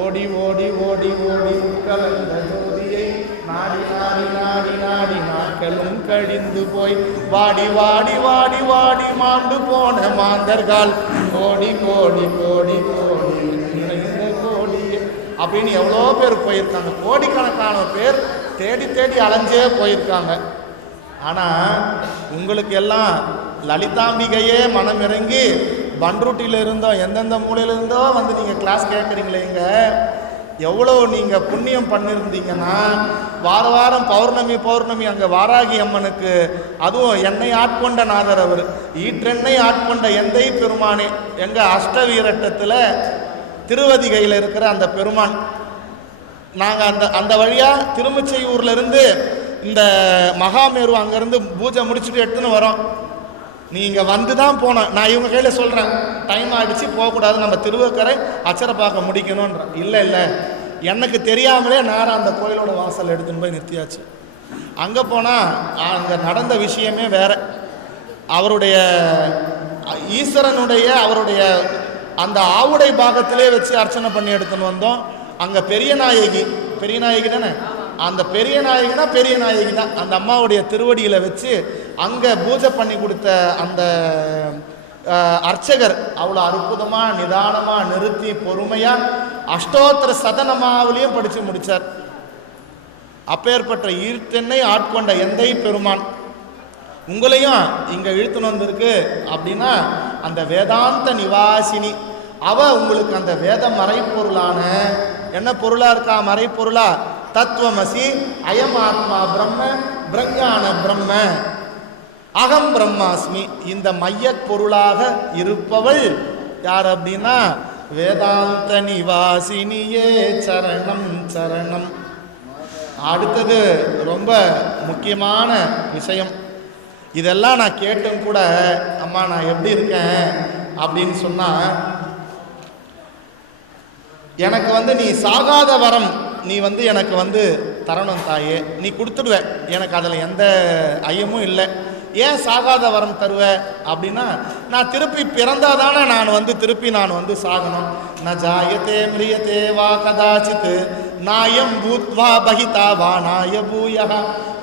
ஓடி ஓடி ஓடி ஓடி கலந்த ஜோதியை நாடி நாடி நாடி நாடி நாட்களும் கழிந்து போய் வாடி வாடி வாடி வாடி மாண்டு போன மாந்தர்கள் கோடி கோடி கோடி கோடி கோடி அப்படின்னு எவ்வளோ பேர் போயிருக்காங்க. கோடிக்கணக்கான பேர் தேடி தேடி அலைஞ்சே போயிருக்காங்க. ஆனால் உங்களுக்கு எல்லாம் லலிதாம்பிகையே மனம் இறங்கி பண்ருட்டியில் இருந்தோ எந்தெந்த மூலையில் இருந்தோ வந்து நீங்கள் கிளாஸ் கேட்குறீங்களேங்க. எவ்வளோ நீங்கள் புண்ணியம் பண்ணியிருந்தீங்கன்னா வார வாரம் பௌர்ணமி அங்கே வாராகி அம்மனுக்கு, அதுவும் என்னை ஆட்கொண்ட நாதர் அவர் ஈற்றெண்ணை ஆட்கொண்ட எந்தை பெருமானே எங்கள் அஷ்டவீரட்டத்தில் திருவதிகையில் இருக்கிற அந்த பெருமான். நாங்கள் அந்த வழியாக திருமிச்சையூர்லேருந்து இந்த மகாமேரு அங்கேருந்து பூஜை முடிச்சுட்டு எடுத்துன்னு வரோம். நீங்கள் வந்து தான் போனோம். நான் இவங்க கையில் சொல்கிறேன், டைம் ஆகிடுச்சு போகக்கூடாது, நம்ம திருவக்கரை அச்சரப்பாக்கம் முடிக்கணுன்றேன். இல்லை எனக்கு தெரியாமலே நேரம் அந்த கோயிலோட வாசல் எடுத்துன்னு போய் நிறுத்தியாச்சு. அங்கே போனால் அங்கே நடந்த விஷயமே வேறு. அவருடைய ஈஸ்வரனுடைய அவருடைய அந்த ஆவுடை பாகத்திலே வச்சு அர்ச்சனை பண்ணி எடுத்துன்னு வந்தோம். அங்கே பெரிய நாயகி தானே, அந்த பெரிய நாயகி தான் அந்த அம்மாவுடைய திருவடியில் வச்சு அங்கே பூஜை பண்ணி கொடுத்த அந்த அர்ச்சகர் அவ்வளோ அற்புதமாக நிதானமாக நிறுத்தி பொறுமையாக அஷ்டோத்திர சதனமாவிலையும் படித்து முடித்தார். அப்பேற்பட்ட ஈர்த்தென்னை ஆட்கொண்ட எந்தை பெருமான் உங்களையும் இங்கே இழுத்துன்னு வந்திருக்கு அப்படின்னா அந்த வேதாந்த நிவாசினி அவ உங்களுக்கு அந்த வேத மறைப்பொருளான என்ன பொருளா இருக்கா? மறைப்பொருளா தத்துவமசி அயம் ஆத்மா பிரம்ம பிரஞான பிரம்ம அகம் பிரம்மாஸ்மி இந்த மைய பொருளாக இருப்பவள் யார் அப்படின்னா வேதாந்த நிவாசினியே சரணம் சரணம். அடுத்தது ரொம்ப முக்கியமான விஷயம். இதெல்லாம் நான் கேட்டும் கூட அம்மா நான் எப்படி இருக்கேன் அப்படின்னு சொன்னா, எனக்கு வந்து நீ சாகாத வரம் நீ வந்து எனக்கு வந்து தரணும் தாயே, நீ கொடுத்துடுவ, எனக்கு அதில் எந்த ஐயமும் இல்லை. ஏன் சாகாத வரம் தருவ அப்படின்னா, நான் திருப்பி பிறந்தாதானே நான் வந்து சாகணும். ந ஜாயத்தே மிரியத்தே வா கதாச்சித் நாயம் பூத்வா பகிதா வா நாய பூயः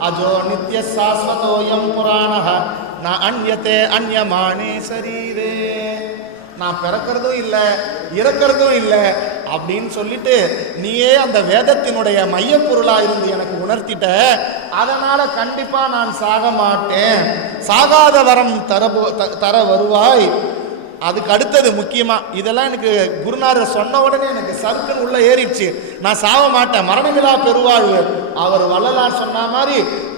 அஜோ நித்ய சாஸ்வதோயம் புராணः ந அன்யத்தே அன்யமானே சரீரே. நான் பிறக்கிறதும் இல்லை இறக்கிறதும் இல்லை அப்படின்னு சொல்லிட்டு நீயே அந்த வேதத்தினுடைய மையப்பொருளாக இருந்து எனக்கு உணர்த்திட்ட. அதனால கண்டிப்பா நான் சாக மாட்டேன், சாகாத வரம் தர வருவாய். அதுக்கு அடுத்தது முக்கியமா இதெல்லாம் எனக்கு குருநாதர் சொன்ன உடனே எனக்கு சறுக்குன்னு உள்ள ஏறிடுச்சு. நான் சாக மாட்டேன், மரணமில்லா பெருவாழ்வு. அவர் வள்ளலார் சொன்ன மாதிரி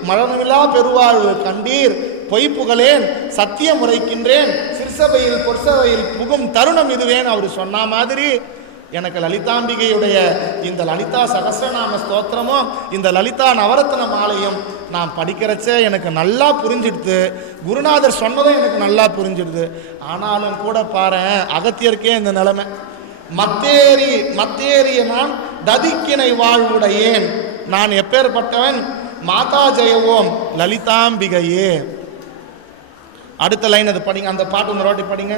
மரணமில்லா பெருவாழ்வு கண்டீர் பொய்ப்புகளேன் சத்தியம் உரைக்கின்றேன் சிற்சபையில் பொற்சபையில் புகும் தருணம் இதுவேன்னு அவர் சொன்ன மாதிரி எனக்கு லலிதாம்பிகையுடைய இந்த லலிதா சகஸ்ரநாம ஸ்தோத்திரமும் இந்த லலிதா நவரத்ன மாலையும் நான் படிக்கிறச்சே எனக்கு நல்லா புரிஞ்சிடுது. குருநாதர் சொன்னதும் எனக்கு நல்லா புரிஞ்சிடுது. ஆனாலும் கூட பாரேன், அகத்தியருக்கே இந்த நிலைமை. மத்தேறிய நான் ததிக்கினை வாழ்வுடையேன், நான் எப்பேற்பட்டவன்? மாதா ஜெயவோம் லலிதாம்பிகையே. அடுத்த லைன் அது படிங்க, அந்த பாட்டு ஒரு வாட்டி படிங்க.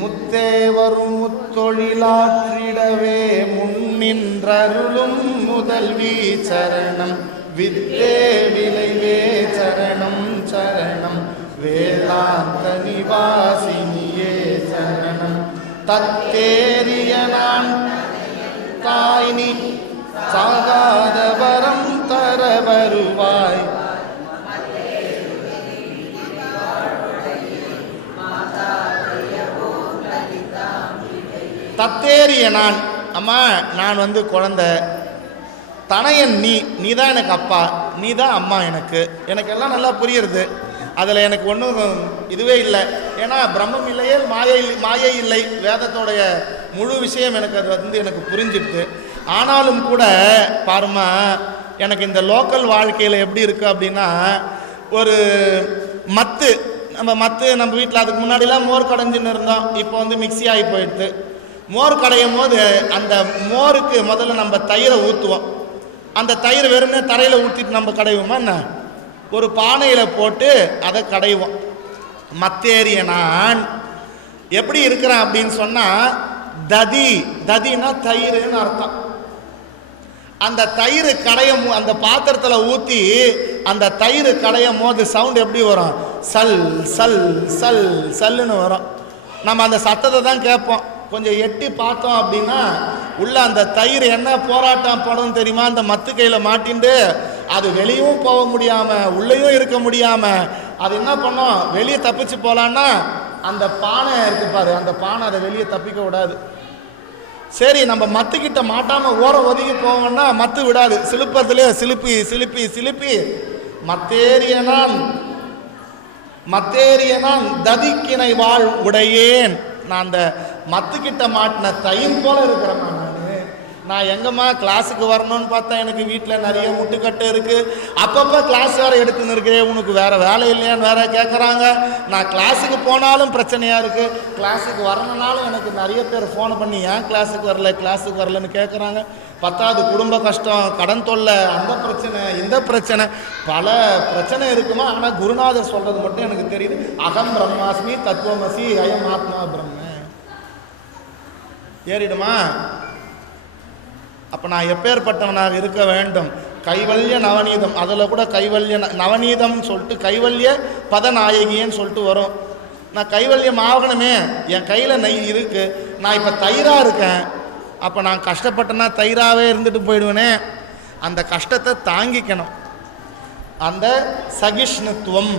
முத்தேவரும் முத்தொழிலாற்றிடவே முன்னின்றருளும் முதல்வி சரணம் வித்தே விளைவே சரணம் சரணம் வேதாந்த நிவாசினியே சரணம் தத்தேறிய நான் தாய் நீ சாகாத வரம் தர வருவாய் தத்தேறிய நான் அம்மா நான் வந்து குழந்தை தனையன் நீ தான் எனக்கு அப்பா நீ தான் அம்மா எனக்கு எல்லாம் நல்லா புரியுறது அதில் எனக்கு ஒன்றும் இதுவே இல்லை ஏன்னா பிரம்மம் இல்லையே மாயை இல்லை வேதத்தோடைய முழு விஷயம் எனக்கு அது வந்து எனக்கு புரிஞ்சிடுது ஆனாலும் கூட பாருமா எனக்கு இந்த லோக்கல் வாழ்க்கையில் எப்படி இருக்குது அப்படின்னா ஒரு மத்து நம்ம வீட்டில் அதுக்கு முன்னாடிலாம் மோர் கடைஞ்சின்னு இருந்தோம் இப்போ வந்து மிக்ஸி ஆகி போயிடுது மோர் கடையும் போது அந்த மோருக்கு முதல்ல நம்ம தயிரை ஊற்றுவோம் அந்த தயிர் வெறும்னே தரையில் ஊற்றிட்டு நம்ம கடைவோமா என்ன ஒரு பானையில் போட்டு அதை கடைவோம் மத்தேறிய நான் எப்படி இருக்கிறேன் அப்படின்னு சொன்னால் ததினா தயிர்னு அர்த்தம் அந்த தயிர் கடையும் அந்த பாத்திரத்தில் ஊற்றி அந்த தயிர் கடையும் போது சவுண்ட் எப்படி வரும் சல் சல் சல் சல்லுன்னு வரும் நம்ம அந்த சத்தத்தை தான் கேட்போம் கொஞ்சம் எட்டி பார்த்தோம் அப்படின்னா உள்ள அந்த தயிர் என்ன போராட்டம் படும் தெரியுமா அந்த மத்து கையில் மாட்டிண்டு அது வெளியும் போக முடியாமல் உள்ளேயும் இருக்க முடியாமல் அது என்ன பண்ணோம் வெளியே தப்பிச்சு போகலான்னா அந்த பானை இருக்கு பாரு அந்த பானை அதை வெளியே தப்பிக்க விடாது சரி நம்ம மத்துக்கிட்ட மாட்டாமல் ஓரம் ஒதுங்கி போவோம்னா மத்து விடாது சிலுப்பத்திலே சிலுப்பி சிலுப்பி சிலுப்பி மத்தேரியனான் ததிக்கினை வாழ் உடையேன் நான் அந்த மத்துக்கிட்ட மாட்டின தயிர் போல இருக்கிறேம்மா நான் எங்கம்மா கிளாஸுக்கு வரணும்னு பார்த்தா எனக்கு வீட்டில் நிறைய முட்டுக்கட்டு இருக்குது அப்பப்போ கிளாஸ் வேறு எடுத்துன்னு இருக்கிறேன் உனக்கு வேறு வேலை இல்லையான்னு வேறு கேட்குறாங்க நான் கிளாஸுக்கு போனாலும் பிரச்சனையாக இருக்குது கிளாஸுக்கு வரணுனாலும் எனக்கு நிறைய பேர் ஃபோன் பண்ணி ஏன் கிளாஸுக்கு வரலன்னு கேட்குறாங்க பத்தாவது குடும்ப கஷ்டம் கடன் தொல்லை அந்த பிரச்சனை இந்த பிரச்சனை பல பிரச்சனை இருக்குமா ஆனால் குருநாதர் சொல்கிறது மட்டும் எனக்கு தெரியுது அகம் பிரம்மாஸ்மி தத்துவமசி அயம் ஆத்மா பிரம்ம ஏறிடுமா அப்போ நான் எப்பேற்பட்டவனாக இருக்க வேண்டும் கைவல்ய நவநீதம் அதில் கூட கைவல்ய நவநீதம் சொல்லிட்டு கைவல்ய பதநாயகின்னு சொல்லிட்டு வரும் நான் கைவல்யம் ஆகணுமே என் கையில் நெய் இருக்குது நான் இப்போ தயிராக இருக்கேன் அப்போ நான் கஷ்டப்பட்டேன்னா தயிராகவே இருந்துட்டு போயிடுவேனே அந்த கஷ்டத்தை தாங்கிக்கணும் அந்த சகிஷ்ணுத்துவம்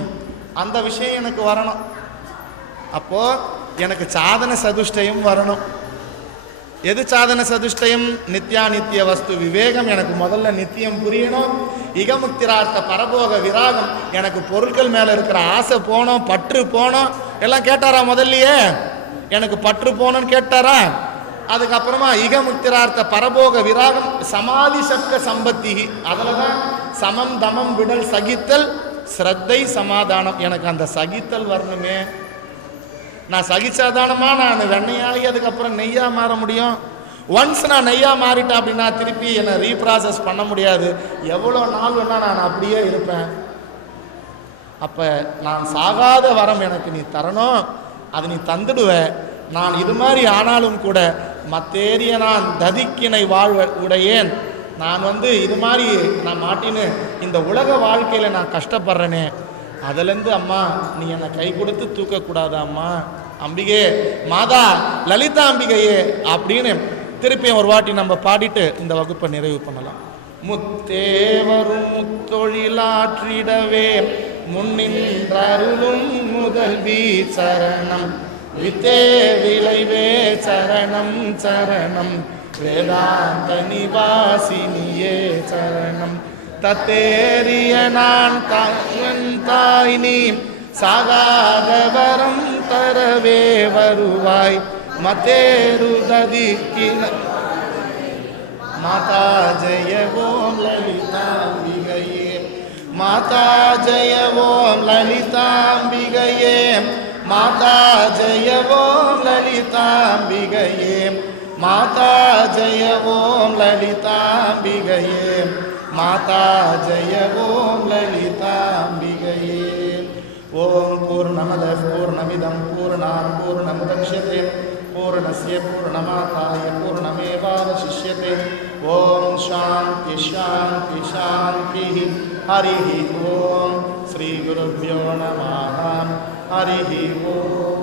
அந்த விஷயம் எனக்கு வரணும் அப்போது எனக்கு சாதன சதுஷ்டயம் வரணும் எது சாதன சதுஷ்டயம் நித்யாநித்திய வஸ்து விவேகம் எனக்கு முதல்ல நித்தியம் புரியணும் இகமுக்திரார்த்த பரபோக விராகம் எனக்கு பொருட்கள் மேலே இருக்கிற ஆசை போனோம் பற்று போனோம் எல்லாம் கேட்டாரா முதல்லையே எனக்கு பற்று போனோன்னு கேட்டாரா அதுக்கப்புறமா இகமுக்திரார்த்த பரபோக விராகம் சமாதி சட்க சம்பத்தி அதில் தான் சமம் தமம் விடல் சகித்தல் ஸ்ரத்தை சமாதானம் எனக்கு அந்த சகித்தல் வரணுமே நான் சகிச்சாதானமா நான் வெண்ணையாகி அதுக்கப்புறம் நெய்யாக மாற முடியும் ஒன்ஸ் நான் நெய்யாக மாறிட்டேன் அப்படின்னா திருப்பி என்னை ரீப்ராசஸ் பண்ண முடியாது எவ்வளோ நாள் வேணால் நான் அப்படியே இருப்பேன் அப்போ நான் சாகாத வரம் எனக்கு நீ தரணும் அது நீ தந்துடுவ நான் இது மாதிரி ஆனாலும் கூட மத்தேறிய நான் ததிக்கினை உடையேன் நான் வந்து இது மாதிரி நான் மாட்டின்னு இந்த உலக வாழ்க்கையில் நான் கஷ்டப்படுறேனே அதுலேருந்து அம்மா நீ என்னை கை கொடுத்து தூக்கக்கூடாதா அம்மா அம்பிகே மாதா லலிதா அம்பிகையே அப்படின்னு திருப்பியும் ஒரு வாட்டி நம்ம பாடிட்டு இந்த வகுப்பை நிறைவு பண்ணலாம் முத்தேவரும் முத்தொழிலாற்றிடவே முன்னின்றருளும் முதல்வி சரணம் வித்தே விளைவே சரணம் சரணம் வேதாந்த நிவாசினியே சரணம் தத்தேறிய நான் தாய் நீ சாகாத வரம் தரவே வருவாய் மத்தேருததிக்கின மாதா ஜெய ஓம் லலிதாம்பிகையே மாதா ஜெய ஓம் லலிதாம்பிகையே மாதா ஜெய ஓம் லலிதாம்பிகையே மாதா ஜெய ஓம் லலிதாம்பிகையே மாதா ஜெய ஓம் லலிதாம்பிகையே ஓம் பூர்ணமத பூர்ணமிதம் பூர்ணாத் பூர்ணமுதக்ஷ்யதே பூர்ணஸ்ய பூர்ணமாதாய பூர்ணமேவாவசிஷ்யதே ஓம் शांति शांति शांति। हरि ओम। श्री गुरुभ्यो नमः। हरि ओम।